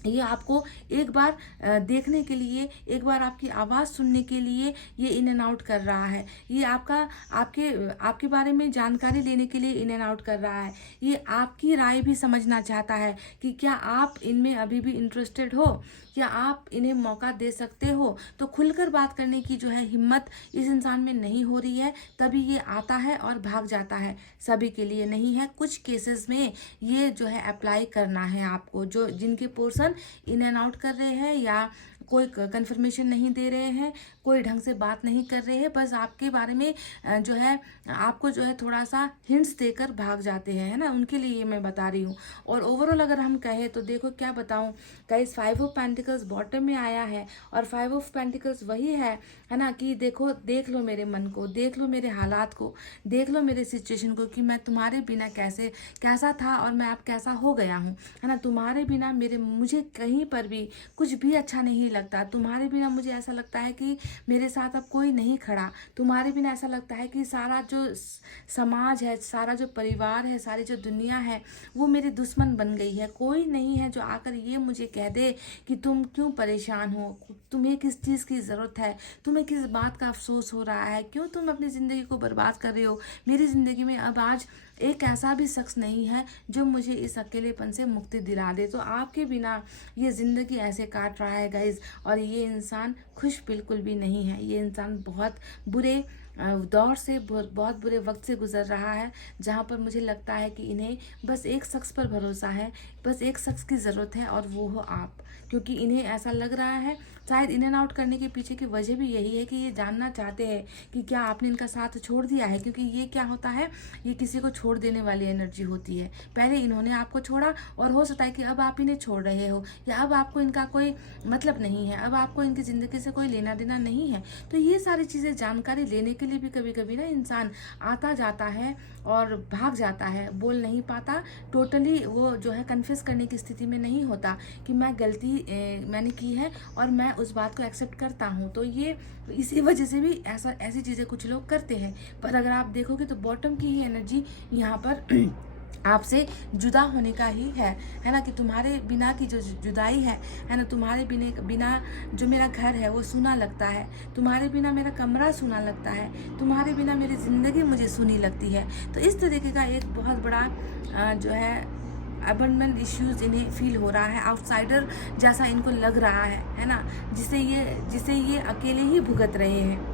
ये आपको एक बार देखने के लिए, एक बार आपकी आवाज़ सुनने के लिए ये इन एंड आउट कर रहा है। ये आपके बारे में जानकारी लेने के लिए इन एंड आउट कर रहा है। ये आपकी राय भी समझना चाहता है कि क्या आप इनमें अभी भी इंटरेस्टेड हो, क्या आप इन्हें मौका दे सकते हो। तो खुलकर बात करने की जो है हिम्मत इस इंसान में नहीं हो रही है, तभी ये आता है और भाग जाता है। सभी के लिए नहीं है, कुछ केसेस में ये जो है अप्लाई करना है आपको। जो जिनके पोर्शन इन एंड आउट कर रहे हैं या कोई कंफर्मेशन नहीं दे रहे हैं, कोई ढंग से बात नहीं कर रहे हैं, बस आपके बारे में जो है आपको जो है थोड़ा सा हिंट्स देकर भाग जाते हैं, है ना, उनके लिए ये मैं बता रही हूँ। और ओवरऑल अगर हम कहें तो देखो क्या बताऊँ गाइस, 5 ऑफ पेंटिकल्स बॉटम में आया है, और 5 ऑफ पेंटिकल्स वही है ना, कि देखो, देख लो मेरे मन को, देख लो मेरे हालात को, देख लो मेरे सिचुएशन को, कि मैं तुम्हारे बिना कैसा था और मैं अब कैसा हो गया हूँ, है ना। तुम्हारे बिना मुझे कहीं पर भी कुछ भी अच्छा नहीं लगता। तुम्हारे बिना मुझे ऐसा लगता है कि मेरे साथ अब कोई नहीं खड़ा। तुम्हारे बिना ऐसा लगता है कि सारा जो समाज है, सारा जो परिवार है, सारी जो दुनिया है, वो मेरे दुश्मन बन गई है। कोई नहीं है जो आकर ये मुझे कह दे कि तुम क्यों परेशान हो, तुम्हें किस चीज़ की ज़रूरत है, तुम्हें किस बात का अफसोस हो रहा है, क्यों तुम अपनी ज़िंदगी को बर्बाद कर रहे हो। मेरी ज़िंदगी में अब आज एक ऐसा भी शख्स नहीं है जो मुझे इस अकेलेपन से मुक्ति दिला दे। तो आपके बिना ये ज़िंदगी ऐसे काट रहा है गाइज, और ये इंसान खुश बिल्कुल भी नहीं है। ये इंसान बहुत बुरे दौर से, बहुत बुरे वक्त से गुजर रहा है, जहाँ पर मुझे लगता है कि इन्हें बस एक शख्स पर भरोसा है, बस एक शख्स की ज़रूरत है, और वो हो आप। क्योंकि इन्हें ऐसा लग रहा है, शायद इन एंड आउट करने के पीछे की वजह भी यही है कि ये जानना चाहते हैं कि क्या आपने इनका साथ छोड़ दिया है। क्योंकि ये क्या होता है, ये किसी को छोड़ देने वाली एनर्जी होती है। पहले इन्होंने आपको छोड़ा, और हो सकता है कि अब आप इन्हें छोड़ रहे हो, या अब आपको इनका कोई मतलब नहीं है, अब आपको इनकी ज़िंदगी से कोई लेना देना नहीं है। तो ये सारी चीज़ें जानकारी लेने के लिए भी कभी कभी ना इंसान आता जाता है और भाग जाता है, बोल नहीं पाता, टोटली वो जो है कन्फेस करने की स्थिति में नहीं होता कि मैं गलती मैंने की है और मैं उस बात को एक्सेप्ट करता हूँ। तो ये इसी वजह से भी ऐसी चीज़ें कुछ लोग करते हैं। पर अगर आप देखोगे तो बॉटम की ही एनर्जी यहाँ पर आपसे जुदा होने का ही है ना, कि तुम्हारे बिना की जो जुदाई है ना, तुम्हारे बिना जो मेरा घर है वो सूना लगता है, तुम्हारे बिना मेरा कमरा सूना लगता है, तुम्हारे बिना मेरी ज़िंदगी मुझे सूनी लगती है। तो इस तरीके का एक बहुत बड़ा जो है अबंडमेंट इश्यूज इन्हें फील हो रहा है, आउटसाइडर जैसा इनको लग रहा है ना, जिसे ये अकेले ही भुगत रहे हैं।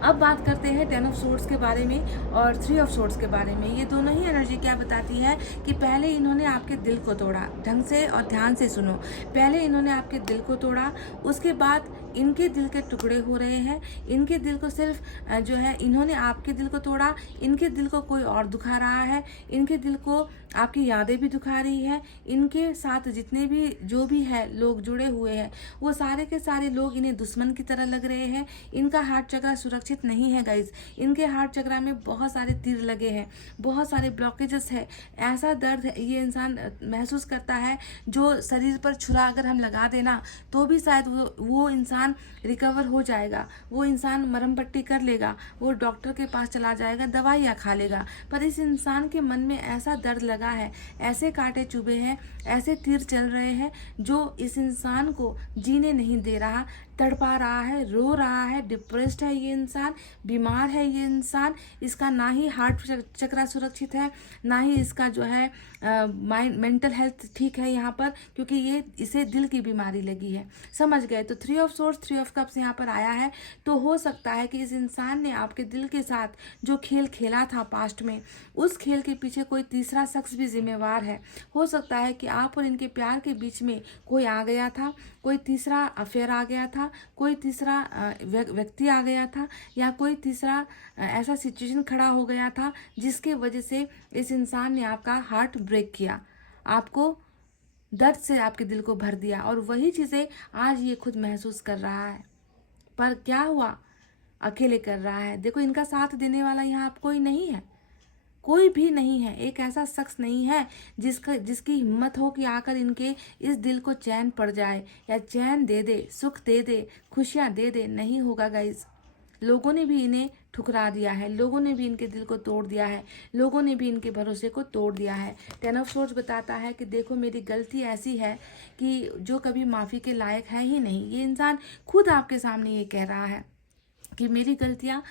अब बात करते हैं 10 ऑफ सोर्ड्स के बारे में और 3 ऑफ सोर्ड्स के बारे में। ये दोनों ही एनर्जी क्या बताती है कि पहले इन्होंने आपके दिल को तोड़ा। ढंग से और ध्यान से सुनो, पहले इन्होंने आपके दिल को तोड़ा, उसके बाद इनके दिल के टुकड़े हो रहे हैं। इनके दिल को सिर्फ जो है, इन्होंने आपके दिल को तोड़ा, इनके दिल को कोई और दुखा रहा है, इनके दिल को आपकी यादें भी दुखा रही है। इनके साथ जितने भी जो भी है लोग जुड़े हुए हैं, वो सारे के सारे लोग इन्हें दुश्मन की तरह लग रहे हैं। इनका हार्ट चक्र सुरक्षित नहीं है गाइज। इनके हार्ट चक्र में बहुत सारे तीर लगे हैं, बहुत सारे ब्लॉकेजेस है, ऐसा दर्द है ये इंसान महसूस करता है जो शरीर पर छुरा अगर हम लगा देना तो भी शायद वो इंसान रिकवर हो जाएगा, वो इंसान मरहम पट्टी कर लेगा, वो डॉक्टर के पास चला जाएगा, दवाइयाँ खा लेगा। पर इस इंसान के मन में ऐसा दर्द लगा है, ऐसे कांटे चुभे हैं, ऐसे तीर चल रहे हैं जो इस इंसान को जीने नहीं दे रहा, तड़पा रहा है, रो रहा है, डिप्रेस्ड है ये इंसान, बीमार है ये इंसान। इसका ना ही हार्ट चक्र सुरक्षित है, ना ही इसका जो है मेंटल हेल्थ ठीक है यहाँ पर, क्योंकि इसे दिल की बीमारी लगी है। समझ गए? तो 3 ऑफ सोर्ड्स 3 ऑफ कप्स यहाँ पर आया है। तो हो सकता है कि इस इंसान ने आपके दिल के साथ जो खेल खेला था पास्ट में, उस खेल के पीछे कोई तीसरा शख्स भी जिम्मेवार है। हो सकता है कि आप और इनके प्यार के बीच में कोई आ गया था, कोई तीसरा अफेयर आ गया था, कोई तीसरा व्यक्ति आ गया था, या कोई तीसरा ऐसा सिचुएशन खड़ा हो गया था जिसके वजह से इस इंसान ने आपका हार्ट ब्रेक किया, आपको दर्द से आपके दिल को भर दिया, और वही चीज़ें आज ये खुद महसूस कर रहा है। पर क्या हुआ? अकेले कर रहा है। देखो, इनका साथ देने वाला यहाँ कोई नहीं है, कोई भी नहीं है। एक ऐसा शख्स नहीं है जिसकी हिम्मत हो कि आकर इनके इस दिल को चैन पड़ जाए, या चैन दे दे, सुख दे दे, खुशियाँ दे दे। नहीं होगा गाइज। लोगों ने भी इन्हें ठुकरा दिया है, लोगों ने भी इनके दिल को तोड़ दिया है, लोगों ने भी इनके भरोसे को तोड़ दिया है। 10 ऑफ सोर्ड्स बताता है कि देखो, मेरी गलती ऐसी है कि जो कभी माफ़ी के लायक है ही नहीं। ये इंसान खुद आपके सामने ये कह रहा है कि मेरी गलतियाँ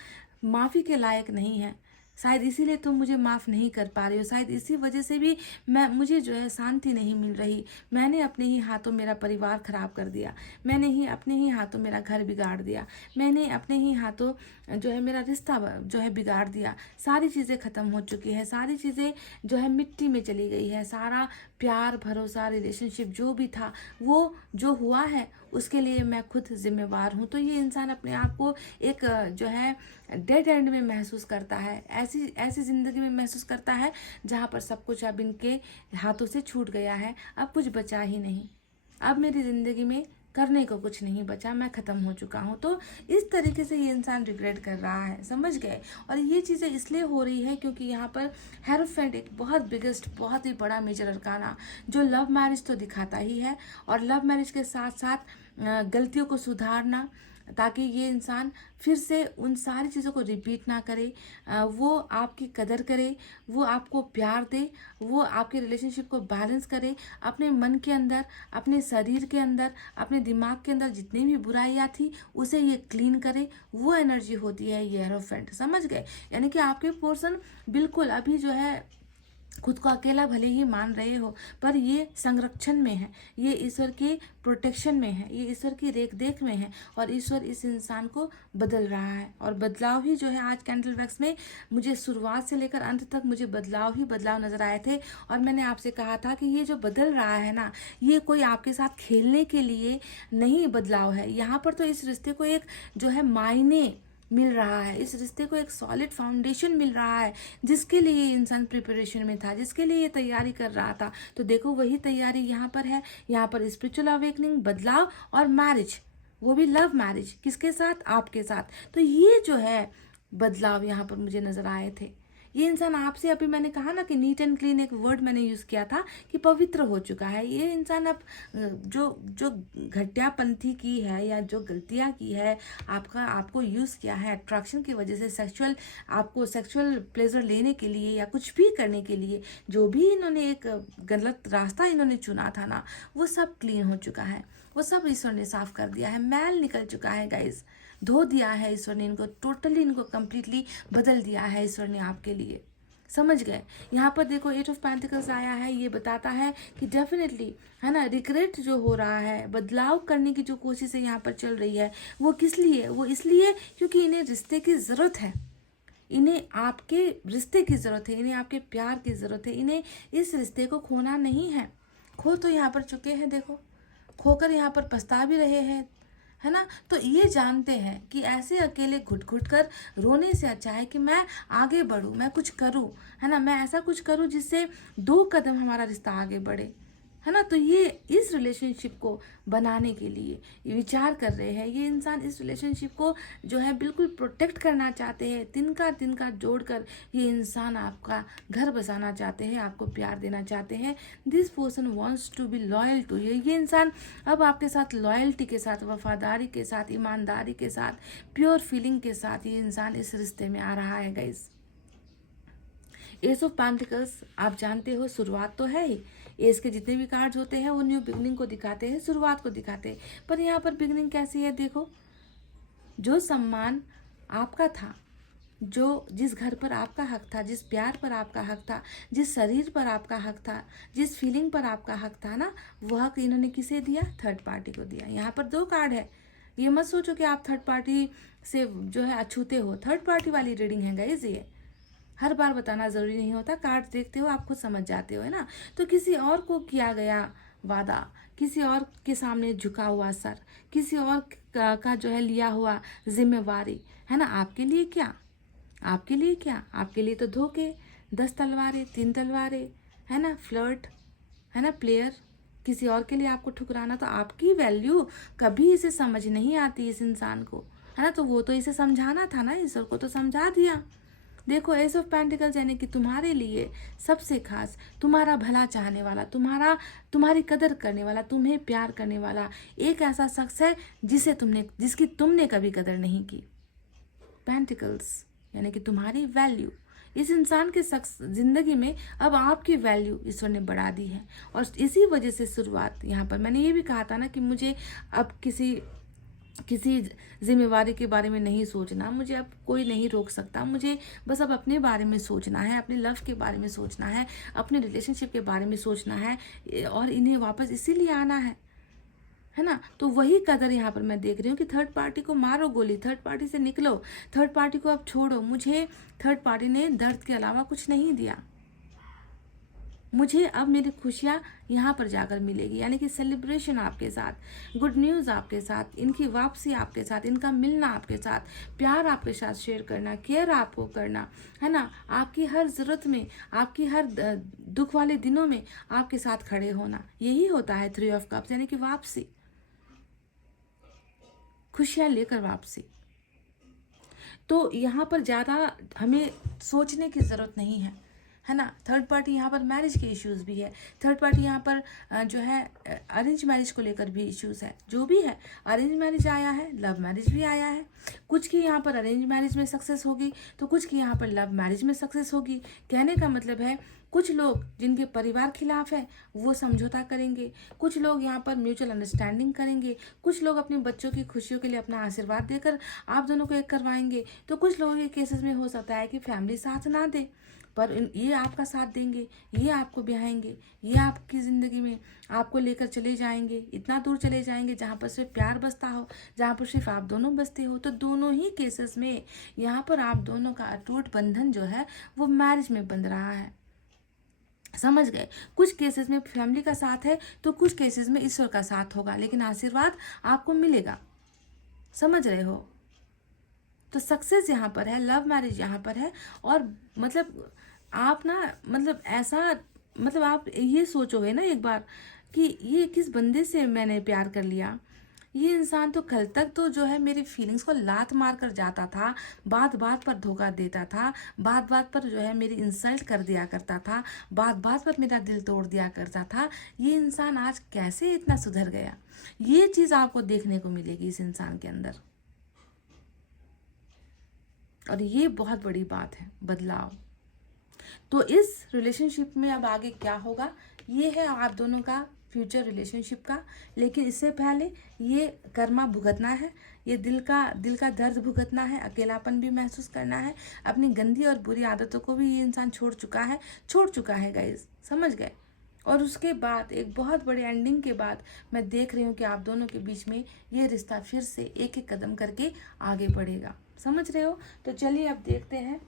माफ़ी के लायक नहीं है, शायद इसीलिए तुम मुझे माफ़ नहीं कर पा रही हो, शायद इसी वजह से भी मुझे जो है शांति नहीं मिल रही। मैंने अपने ही हाथों मेरा परिवार ख़राब कर दिया, मैंने ही अपने ही हाथों मेरा घर बिगाड़ दिया, मैंने अपने ही हाथों जो है मेरा रिश्ता जो है बिगाड़ दिया। सारी चीज़ें ख़त्म हो चुकी है, सारी चीज़ें जो है मिट्टी में चली गई है। सारा प्यार, भरोसा, रिलेशनशिप जो भी था, वो जो हुआ है उसके लिए मैं खुद जिम्मेवार हूँ। तो ये इंसान अपने आप को एक जो है डेड एंड में महसूस करता है, ऐसी ज़िंदगी में महसूस करता है जहाँ पर सब कुछ अब इनके हाथों से छूट गया है, अब कुछ बचा ही नहीं, अब मेरी ज़िंदगी में करने को कुछ नहीं बचा, मैं ख़त्म हो चुका हूँ। तो इस तरीके से ये इंसान रिग्रेट कर रहा है, समझ गए? और ये चीज़ें इसलिए हो रही है क्योंकि यहाँ पर हेरोफेंट एक बहुत बिगेस्ट, बहुत ही बड़ा मेजर अरकाना, जो लव मैरिज तो दिखाता ही है, और लव मैरिज के साथ साथ गलतियों को सुधारना, ताकि ये इंसान फिर से उन सारी चीज़ों को रिपीट ना करे, वो आपकी कदर करे, वो आपको प्यार दे, वो आपके रिलेशनशिप को बैलेंस करे, अपने मन के अंदर, अपने शरीर के अंदर, अपने दिमाग के अंदर जितनी भी बुराइयाँ थी उसे ये क्लीन करे। वो एनर्जी होती है ये हेरोफेंट, समझ गए? यानी कि आपके पर्सन बिल्कुल अभी जो है खुद को अकेला भले ही मान रहे हो, पर ये संरक्षण में है, ये ईश्वर के प्रोटेक्शन में है, ये ईश्वर की रेख देख में है, और ईश्वर इस इंसान को बदल रहा है। और बदलाव ही जो है आज कैंडल वैक्स में मुझे शुरुआत से लेकर अंत तक मुझे बदलाव ही बदलाव नजर आए थे। और मैंने आपसे कहा था कि ये जो बदल रहा है ना, ये कोई आपके साथ खेलने के लिए नहीं बदलाव है। यहाँ पर तो इस रिश्ते को एक जो है मायने मिल रहा है, इस रिश्ते को एक सॉलिड फाउंडेशन मिल रहा है, जिसके लिए इंसान प्रिपरेशन में था, जिसके लिए ये तैयारी कर रहा था। तो देखो, वही तैयारी यहाँ पर है। यहाँ पर स्पिरिचुअल अवेकनिंग, बदलाव और मैरिज, वो भी लव मैरिज, किसके साथ? आपके साथ। तो ये जो है बदलाव यहाँ पर मुझे नजर आए थे, ये इंसान आपसे, अभी मैंने कहा ना कि नीट एंड क्लीन एक वर्ड मैंने यूज़ किया था कि पवित्र हो चुका है। ये इंसान अब जो जो घटियापंथी की है या जो गलतियाँ की है, आपको यूज़ किया है अट्रैक्शन की वजह से, आपको सेक्सुअल प्लेजर लेने के लिए या कुछ भी करने के लिए, जो भी इन्होंने एक गलत रास्ता इन्होंने चुना था ना, वो सब क्लीन हो चुका है। वो सब ईश्वर ने साफ कर दिया है, मैल निकल चुका है गाइस, धो दिया है ईश्वर ने इनको, टोटली इनको कंप्लीटली बदल दिया है ईश्वर ने आपके लिए। समझ गए? यहाँ पर देखो 8 ऑफ पेंटिकल्स आया है, ये बताता है कि डेफिनेटली, है ना, रिग्रेट जो हो रहा है, बदलाव करने की जो कोशिश है यहाँ पर चल रही है, वो किस लिए? वो इसलिए क्योंकि इन्हें रिश्ते की ज़रूरत है, इन्हें आपके रिश्ते की ज़रूरत है, इन्हें आपके प्यार की ज़रूरत है, इन्हें इस रिश्ते को खोना नहीं है। खो तो यहाँ पर चुके हैं, देखो खोकर यहाँ पर पछता भी रहे हैं, है ना। तो ये जानते हैं कि ऐसे अकेले घुट घुट कर रोने से अच्छा है कि मैं आगे बढ़ूँ, मैं कुछ करूँ, है ना, मैं ऐसा कुछ करूँ जिससे 2 कदम हमारा रिश्ता आगे बढ़े, है ना। तो ये इस रिलेशनशिप को बनाने के लिए ये विचार कर रहे हैं, ये इंसान इस रिलेशनशिप को जो है बिल्कुल प्रोटेक्ट करना चाहते हैं, तिनका जोड़कर ये इंसान आपका घर बसाना चाहते हैं, आपको प्यार देना चाहते हैं। This person wants to be loyal to you. ये इंसान अब आपके साथ लॉयल्टी के साथ, वफादारी के साथ, ईमानदारी के साथ, प्योर फीलिंग के साथ ये इंसान इस रिश्ते में आ रहा है गाइस। एस ऑफ पेंटिकल्स आप जानते हो शुरुआत तो है ही, एस के जितने भी कार्ड्स होते हैं वो न्यू बिगनिंग को दिखाते हैं, शुरुआत को दिखाते हैं। पर यहाँ पर बिगनिंग कैसी है देखो, जो सम्मान आपका था, जिस घर पर आपका हक था, जिस प्यार पर आपका हक था, जिस शरीर पर आपका हक था, जिस फीलिंग पर आपका हक था ना, वो हक इन्होंने किसे दिया? थर्ड पार्टी को दिया। यहाँ पर 2 कार्ड है, ये मत सोचो कि आप थर्ड पार्टी से जो है अछूते हो। थर्ड पार्टी वाली रीडिंग है गाइस, ये हर बार बताना ज़रूरी नहीं होता, कार्ड देखते हो आप खुद समझ जाते हो, है ना। तो किसी और को किया गया वादा, किसी और के सामने झुका हुआ सर, किसी और का जो है लिया हुआ जिम्मेवारी, है ना, आपके लिए क्या? आपके लिए क्या? आपके लिए तो धोखे, 10 तलवारें, 3 तलवारें, है ना, फ्लर्ट, है ना, प्लेयर, किसी और के लिए आपको ठुकराना। तो आपकी वैल्यू कभी इसे समझ नहीं आती इस इंसान को, है ना। तो वो तो इसे समझाना था ना, ईश्वर को तो समझा दिया। देखो एस ऑफ पेंटिकल्स यानी कि तुम्हारे लिए सबसे खास, तुम्हारा भला चाहने वाला, तुम्हारी कदर करने वाला, तुम्हें प्यार करने वाला एक ऐसा शख्स है जिसकी तुमने कभी कदर नहीं की। पेंटिकल्स यानी कि तुम्हारी वैल्यू, इस इंसान के शख्स जिंदगी में अब आपकी वैल्यू ईश्वर ने बढ़ा दी है। और इसी वजह से शुरुआत यहाँ पर मैंने ये भी कहा था ना कि मुझे अब किसी जिम्मेवारी के बारे में नहीं सोचना, मुझे अब कोई नहीं रोक सकता, मुझे बस अब अपने बारे में सोचना है, अपने लव के बारे में सोचना है, अपने रिलेशनशिप के बारे में सोचना है, और इन्हें वापस इसीलिए आना है ना। तो वही कदर यहाँ पर मैं देख रही हूँ कि थर्ड पार्टी को मारो गोली, थर्ड पार्टी से निकलो, थर्ड पार्टी को अब छोड़ो। मुझे थर्ड पार्टी ने दर्द के अलावा कुछ नहीं दिया, मुझे अब मेरी खुशियाँ यहाँ पर जाकर मिलेगी, यानी कि सेलिब्रेशन आपके साथ, गुड न्यूज़ आपके साथ, इनकी वापसी आपके साथ, इनका मिलना आपके साथ, प्यार आपके साथ शेयर करना, केयर आपको करना, है ना, आपकी हर ज़रूरत में, आपकी हर दुख वाले दिनों में आपके साथ खड़े होना, यही होता है 3 ऑफ कप्स, यानी कि वापसी, खुशियाँ लेकर वापसी। तो यहाँ पर ज़्यादा हमें सोचने की ज़रूरत नहीं है ना। थर्ड पार्टी यहाँ पर मैरिज के इश्यूज भी है, थर्ड पार्टी यहाँ पर जो है अरेंज मैरिज को लेकर भी इश्यूज है। जो भी है, अरेंज मैरिज आया है, लव मैरिज भी आया है, कुछ की यहाँ पर अरेंज मैरिज में सक्सेस होगी तो कुछ की यहाँ पर लव मैरिज में सक्सेस होगी। कहने का मतलब है कुछ लोग जिनके परिवार खिलाफ है वो समझौता करेंगे, कुछ लोग यहाँ पर म्यूचुअल अंडरस्टैंडिंग करेंगे, कुछ लोग अपने बच्चों की खुशियों के लिए अपना आशीर्वाद देकर आप दोनों को एक करवाएंगे, तो कुछ लोगों के केसेस में हो सकता है कि फैमिली साथ ना दे, पर ये आपका साथ देंगे, ये आपको ब्याहेंगे, ये आपकी ज़िंदगी में आपको लेकर चले जाएंगे, इतना दूर चले जाएंगे जहाँ पर सिर्फ प्यार बसता हो, जहाँ पर सिर्फ आप दोनों बसते हो। तो दोनों ही केसेस में यहाँ पर आप दोनों का अटूट बंधन जो है वो मैरिज में बंध रहा है। समझ गए? कुछ केसेस में फैमिली का साथ है तो कुछ केसेस में ईश्वर का साथ होगा, लेकिन आशीर्वाद आपको मिलेगा। समझ रहे हो? तो सक्सेस यहाँ पर है, लव मैरिज यहाँ पर है, और मतलब आप ना, मतलब ऐसा, मतलब आप ये सोचोगे ना एक बार कि ये किस बंदे से मैंने प्यार कर लिया, ये इंसान तो कल तक तो जो है मेरी फीलिंग्स को लात मार कर जाता था, बात बात पर धोखा देता था, बात बात पर जो है मेरी इंसल्ट कर दिया करता था, बात बात पर मेरा दिल तोड़ दिया करता था। ये इंसान आज कैसे इतना सुधर गया? ये चीज़ आपको देखने को मिलेगी इस इंसान के अंदर, और ये बहुत बड़ी बात है, बदलाव। तो इस रिलेशनशिप में अब आगे क्या होगा, ये है आप दोनों का फ्यूचर रिलेशनशिप का। लेकिन इससे पहले ये कर्मा भुगतना है, ये दिल का दर्द भुगतना है, अकेलापन भी महसूस करना है, अपनी गंदी और बुरी आदतों को भी ये इंसान छोड़ चुका है गाइस, समझ गए। और उसके बाद एक बहुत बड़े एंडिंग के बाद मैं देख रही हूँ कि आप दोनों के बीच में ये रिश्ता फिर से एक एक कदम करके आगे बढ़ेगा, समझ रहे हो। तो चलिए अब देखते हैं।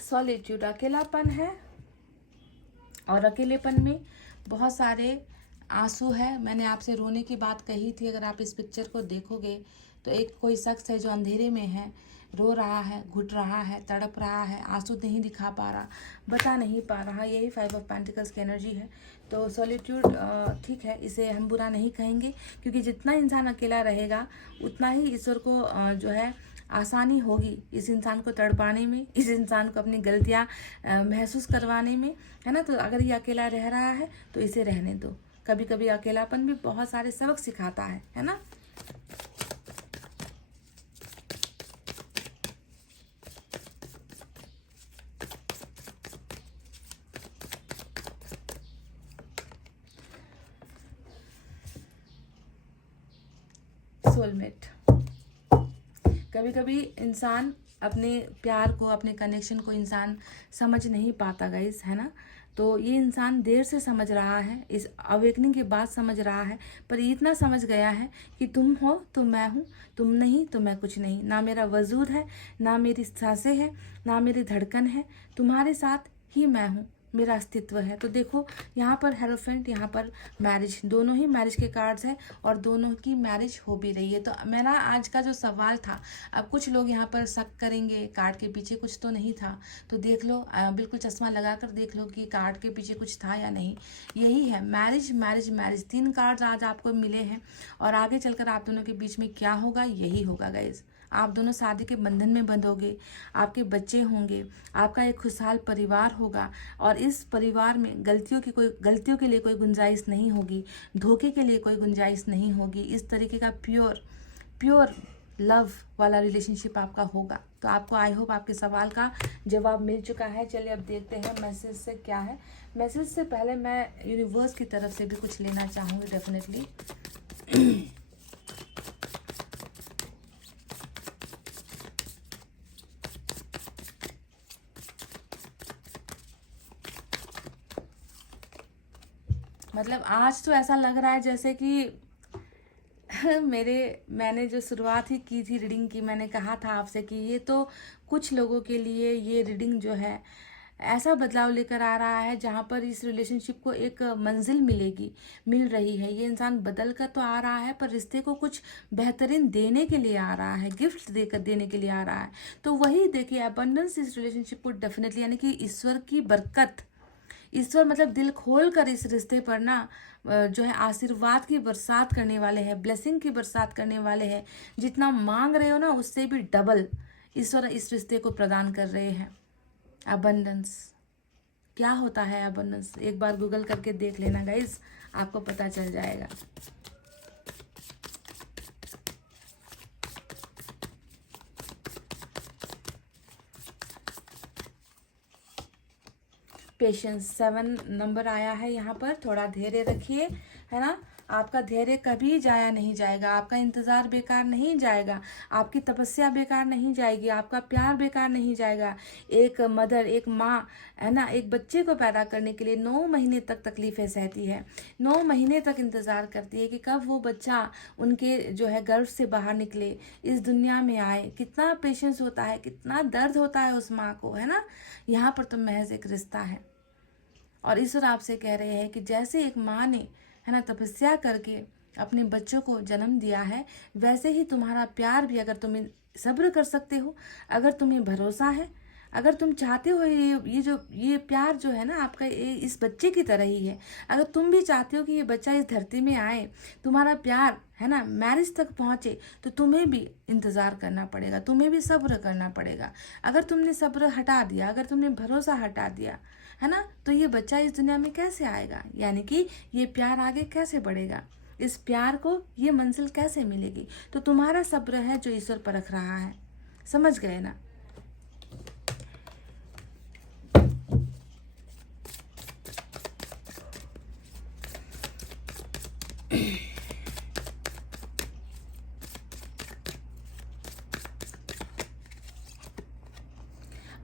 सॉलिट्यूड अकेलापन है, और अकेलेपन में बहुत सारे आंसू है। मैंने आपसे रोने की बात कही थी, अगर आप इस पिक्चर को देखोगे तो एक कोई शख्स है जो अंधेरे में है, रो रहा है, घुट रहा है, तड़प रहा है, आंसू नहीं दिखा पा रहा, बता नहीं पा रहा। यही 5 ऑफ पेंटिकल्स की एनर्जी है। तो सॉलिट्यूड ठीक है, इसे हम बुरा नहीं कहेंगे, क्योंकि जितना इंसान अकेला रहेगा उतना ही ईश्वर को जो है आसानी होगी इस इंसान को तड़पाने में, इस इंसान को अपनी गलतियां महसूस करवाने में, है ना। तो अगर ये अकेला रह रहा है तो इसे रहने दो। कभी कभी अकेलापन भी बहुत सारे सबक सिखाता है ना। सोलमेट, कभी कभी इंसान अपने प्यार को, अपने कनेक्शन को इंसान समझ नहीं पाता गाइस, है ना। तो ये इंसान देर से समझ रहा है, इस अवेकनिंग के बाद समझ रहा है, पर ये इतना समझ गया है कि तुम हो तो मैं हूँ, तुम नहीं तो मैं कुछ नहीं, ना मेरा वजूद है, ना मेरी सांसें हैं, ना मेरी धड़कन है, तुम्हारे साथ ही मैं हूँ, मेरा अस्तित्व है। तो देखो यहाँ पर हेरोफेंट, यहाँ पर मैरिज, दोनों ही मैरिज के कार्ड्स हैं, और दोनों की मैरिज हो भी रही है। तो मेरा आज का जो सवाल था, अब कुछ लोग यहाँ पर शक करेंगे कार्ड के पीछे कुछ तो नहीं था, तो देख लो, बिल्कुल चश्मा लगा कर देख लो कि कार्ड के पीछे कुछ था या नहीं। यही है, मैरिज मैरिज मैरिज। 3 कार्ड्स आज आपको मिले हैं, और आगे चलकर आप दोनों के बीच में क्या होगा, यही होगा गाइज। आप दोनों शादी के बंधन में बंधोगे, आपके बच्चे होंगे, आपका एक खुशहाल परिवार होगा, और इस परिवार में गलतियों के लिए कोई गुंजाइश नहीं होगी, धोखे के लिए कोई गुंजाइश नहीं होगी। इस तरीके का प्योर लव वाला रिलेशनशिप आपका होगा। तो आपको आई होप आपके सवाल का जवाब मिल चुका है। चलिए अब देखते हैं मैसेज से क्या है। मैसेज से पहले मैं यूनिवर्स की तरफ से भी कुछ लेना चाहूँगी डेफिनेटली। मतलब आज तो ऐसा लग रहा है जैसे कि मैंने जो शुरुआत ही की थी रीडिंग की, मैंने कहा था आपसे कि ये तो कुछ लोगों के लिए ये रीडिंग जो है ऐसा बदलाव लेकर आ रहा है, जहाँ पर इस रिलेशनशिप को एक मंजिल मिल रही है। ये इंसान बदल कर तो आ रहा है, पर रिश्ते को कुछ बेहतरीन देने के लिए आ रहा है, गिफ्ट देने के लिए आ रहा है। तो वही देखिए, अबंडेंस इस रिलेशनशिप को डेफिनेटली, यानी कि ईश्वर की बरकत, ईश्वर मतलब दिल खोल कर इस रिश्ते पर ना जो है आशीर्वाद की बरसात करने वाले हैं, ब्लेसिंग की बरसात करने वाले हैं। जितना मांग रहे हो ना, उससे भी डबल ईश्वर इस रिश्ते को प्रदान कर रहे हैं। अबंडेंस, क्या होता है अबंडेंस, एक बार गूगल करके देख लेना गाइज, आपको पता चल जाएगा। पेशेंस 7 नंबर आया है यहाँ पर। थोड़ा धैर्य रखिए, है ना। आपका धैर्य कभी जाया नहीं जाएगा, आपका इंतज़ार बेकार नहीं जाएगा, आपकी तपस्या बेकार नहीं जाएगी, आपका प्यार बेकार नहीं जाएगा। एक मदर, एक माँ, है ना, एक बच्चे को पैदा करने के लिए 9 महीने तक तकलीफ़ें सहती है, 9 महीने तक इंतज़ार करती है कि कब वो बच्चा उनके जो है गर्भ से बाहर निकले, इस दुनिया में आए। कितना पेशेंस होता है, कितना दर्द होता है उस माँ को, है ना। यहाँ पर तो महज एक रिश्ता है, और ईश्वर आपसे कह रहे हैं कि जैसे एक माँ ने, है ना, तपस्या करके अपने बच्चों को जन्म दिया है, वैसे ही तुम्हारा प्यार भी, अगर तुम सब्र कर सकते हो, अगर तुम्हें भरोसा है, अगर तुम चाहते हो, ये प्यार जो है ना आपका, ये इस बच्चे की तरह ही है। अगर तुम भी चाहते हो कि ये बच्चा इस धरती में आए, तुम्हारा प्यार, है ना, मैरिज तक पहुंचे, तो तुम्हें भी इंतज़ार करना पड़ेगा, तुम्हें भी सब्र करना पड़ेगा। अगर तुमने सब्र हटा दिया, अगर तुमने भरोसा हटा दिया, है ना, तो ये बच्चा इस दुनिया में कैसे आएगा, यानी कि ये प्यार आगे कैसे बढ़ेगा, इस प्यार को ये मंजिल कैसे मिलेगी। तो तुम्हारा सब्र है जो ईश्वर परख रहा है। समझ गए ना?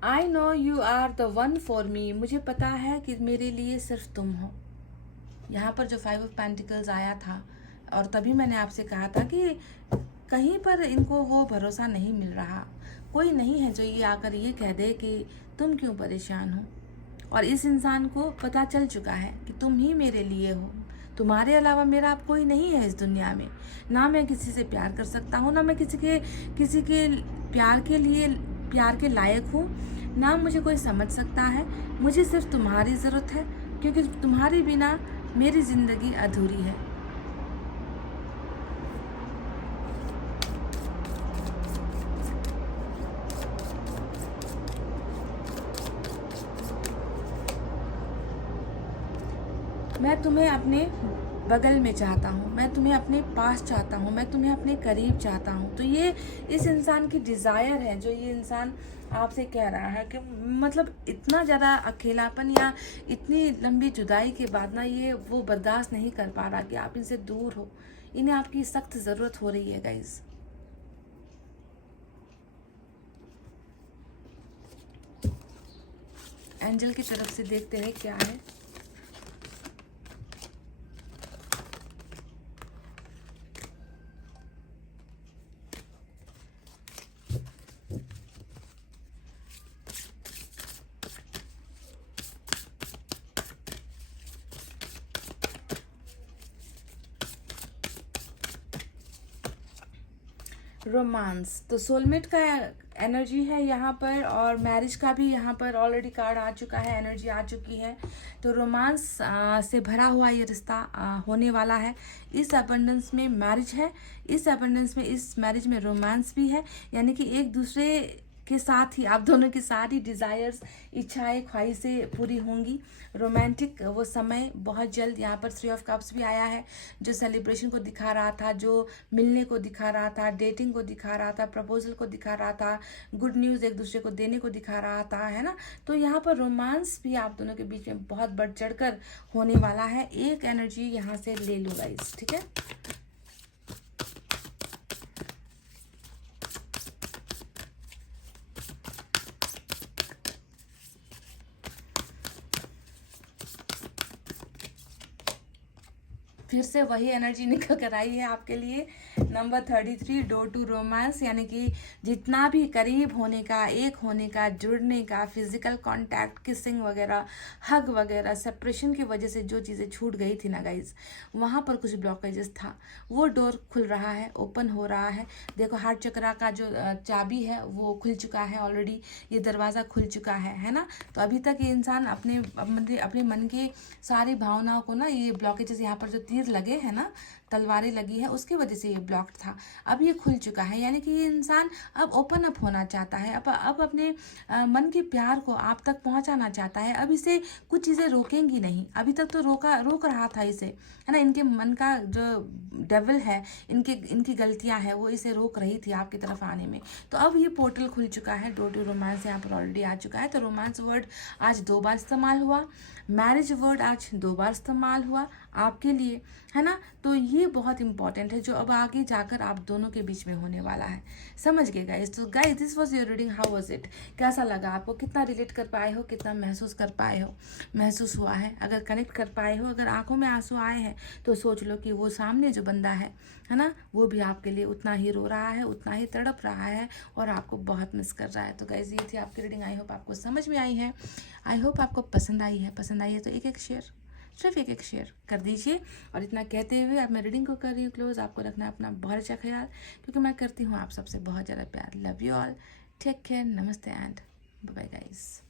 I know you are the one for me. मुझे पता है कि मेरे लिए सिर्फ तुम हो। यहाँ पर जो 5 ऑफ पेंटिकल्स आया था, और तभी मैंने आपसे कहा था कि कहीं पर इनको वो भरोसा नहीं मिल रहा। कोई नहीं है जो ये आकर ये कह दे कि तुम क्यों परेशान हो। और इस इंसान को पता चल चुका है कि तुम ही मेरे लिए हो, तुम्हारे अलावा मेरा अब कोई नहीं है इस दुनिया में। ना मैं किसी से प्यार कर सकता हूँ, ना मैं किसी के प्यार के लायक हूँ, ना मुझे कोई समझ सकता है। मुझे सिर्फ तुम्हारी ज़रूरत है, क्योंकि तुम्हारे बिना मेरी ज़िंदगी अधूरी है। मैं तुम्हें अपने बगल में चाहता हूँ, मैं तुम्हें अपने पास चाहता हूँ, मैं तुम्हें अपने करीब चाहता हूँ। तो ये इस इंसान की डिज़ायर है, जो ये इंसान आपसे कह रहा है कि मतलब इतना ज़्यादा अकेलापन या इतनी लंबी जुदाई के बाद ना ये वो बर्दाश्त नहीं कर पा रहा कि आप इनसे दूर हो। इन्हें आपकी सख्त ज़रूरत हो रही है गाइज़। एंजल की तरफ से देखते हैं क्या है। रोमांस, तो सोलमेट का एनर्जी है यहाँ पर, और मैरिज का भी यहाँ पर ऑलरेडी कार्ड आ चुका है, एनर्जी आ चुकी है। तो रोमांस से भरा हुआ ये रिश्ता होने वाला है। इस अबंडेंस में मैरिज है, इस अबंडेंस में, इस मैरिज में रोमांस भी है, यानी कि एक दूसरे के साथ ही आप दोनों की सारी डिज़ायर्स, इच्छाएं, ख्वाहिशें पूरी होंगी। रोमांटिक वो समय बहुत जल्द। यहाँ पर 3 ऑफ कप्स भी आया है, जो सेलिब्रेशन को दिखा रहा था, जो मिलने को दिखा रहा था, डेटिंग को दिखा रहा था, प्रपोजल को दिखा रहा था, गुड न्यूज़ एक दूसरे को देने को दिखा रहा था, है ना। तो यहाँ पर रोमांस भी आप दोनों के बीच में बहुत बढ़ चढ़ कर होने वाला है। एक एनर्जी यहाँ से ले लो गाइस, ठीक है। फिर से वही एनर्जी निकल कर आई है आपके लिए। नंबर 33, डोर टू रोमांस, यानी कि जितना भी करीब होने का, एक होने का, जुड़ने का, फिजिकल कांटेक्ट, किसिंग वगैरह, हग वगैरह, सेपरेशन की वजह से जो चीज़ें छूट गई थी ना गाइज, वहाँ पर कुछ ब्लॉकेजेस था, वो डोर खुल रहा है, ओपन हो रहा है। देखो हार्ट चक्रा का जो चाबी है वो खुल चुका है ऑलरेडी, ये दरवाज़ा खुल चुका है ना। तो अभी तक ये इंसान अपने मन के सारी भावनाओं को ना, ये ब्लॉकेजेस, यहाँ पर जो तीर लगे हैं ना, तलवारें लगी है, उसकी वजह से ये ब्लॉक्ड था, अब ये खुल चुका है। यानी कि ये इंसान अब ओपन अप होना चाहता है, अब अपने मन के प्यार को आप तक पहुंचाना चाहता है। अब इसे कुछ चीज़ें रोकेंगी नहीं। अभी तक तो रोक रहा था इसे, है ना। इनके मन का जो डेविल है, इनकी गलतियां हैं, वो इसे रोक रही थी आपकी तरफ आने में। तो अब ये पोर्टल खुल चुका है, डोर टू रोमांस यहाँ पर ऑलरेडी आ चुका है। तो रोमांस वर्ड आज 2 बार इस्तेमाल हुआ, मैरिज वर्ड आज 2 बार इस्तेमाल हुआ। आपके लिए, है ना। तो ये बहुत इंपॉर्टेंट है जो अब आगे जाकर आप दोनों के बीच में होने वाला है। समझ गए गाइस? तो guys this was your reading, how was it? कैसा लगा आपको? कितना रिलेट कर पाए हो? कितना महसूस कर पाए हो? महसूस हुआ है? अगर कनेक्ट कर पाए हो, अगर आंखों में आंसू आए हैं, तो सोच लो कि वो सामने जो बंदा है ना, वो भी आपके लिए उतना ही रो रहा है, उतना ही तड़प रहा है और आपको बहुत मिस कर रहा है। तो गाइस ये थी आपकी रीडिंग। आई होप आपको समझ में आई है, आई होप आपको पसंद आई है। पसंद आई है तो एक शेयर, सिर्फ एक शेयर कर दीजिए। और इतना कहते हुए अब मैं रीडिंग को कर रही हूँ क्लोज। आपको रखना अपना बहुत अच्छा ख्याल, क्योंकि मैं करती हूँ आप सबसे बहुत ज़्यादा प्यार। Love you all, take care, नमस्ते एंड बाय बाय गाइस।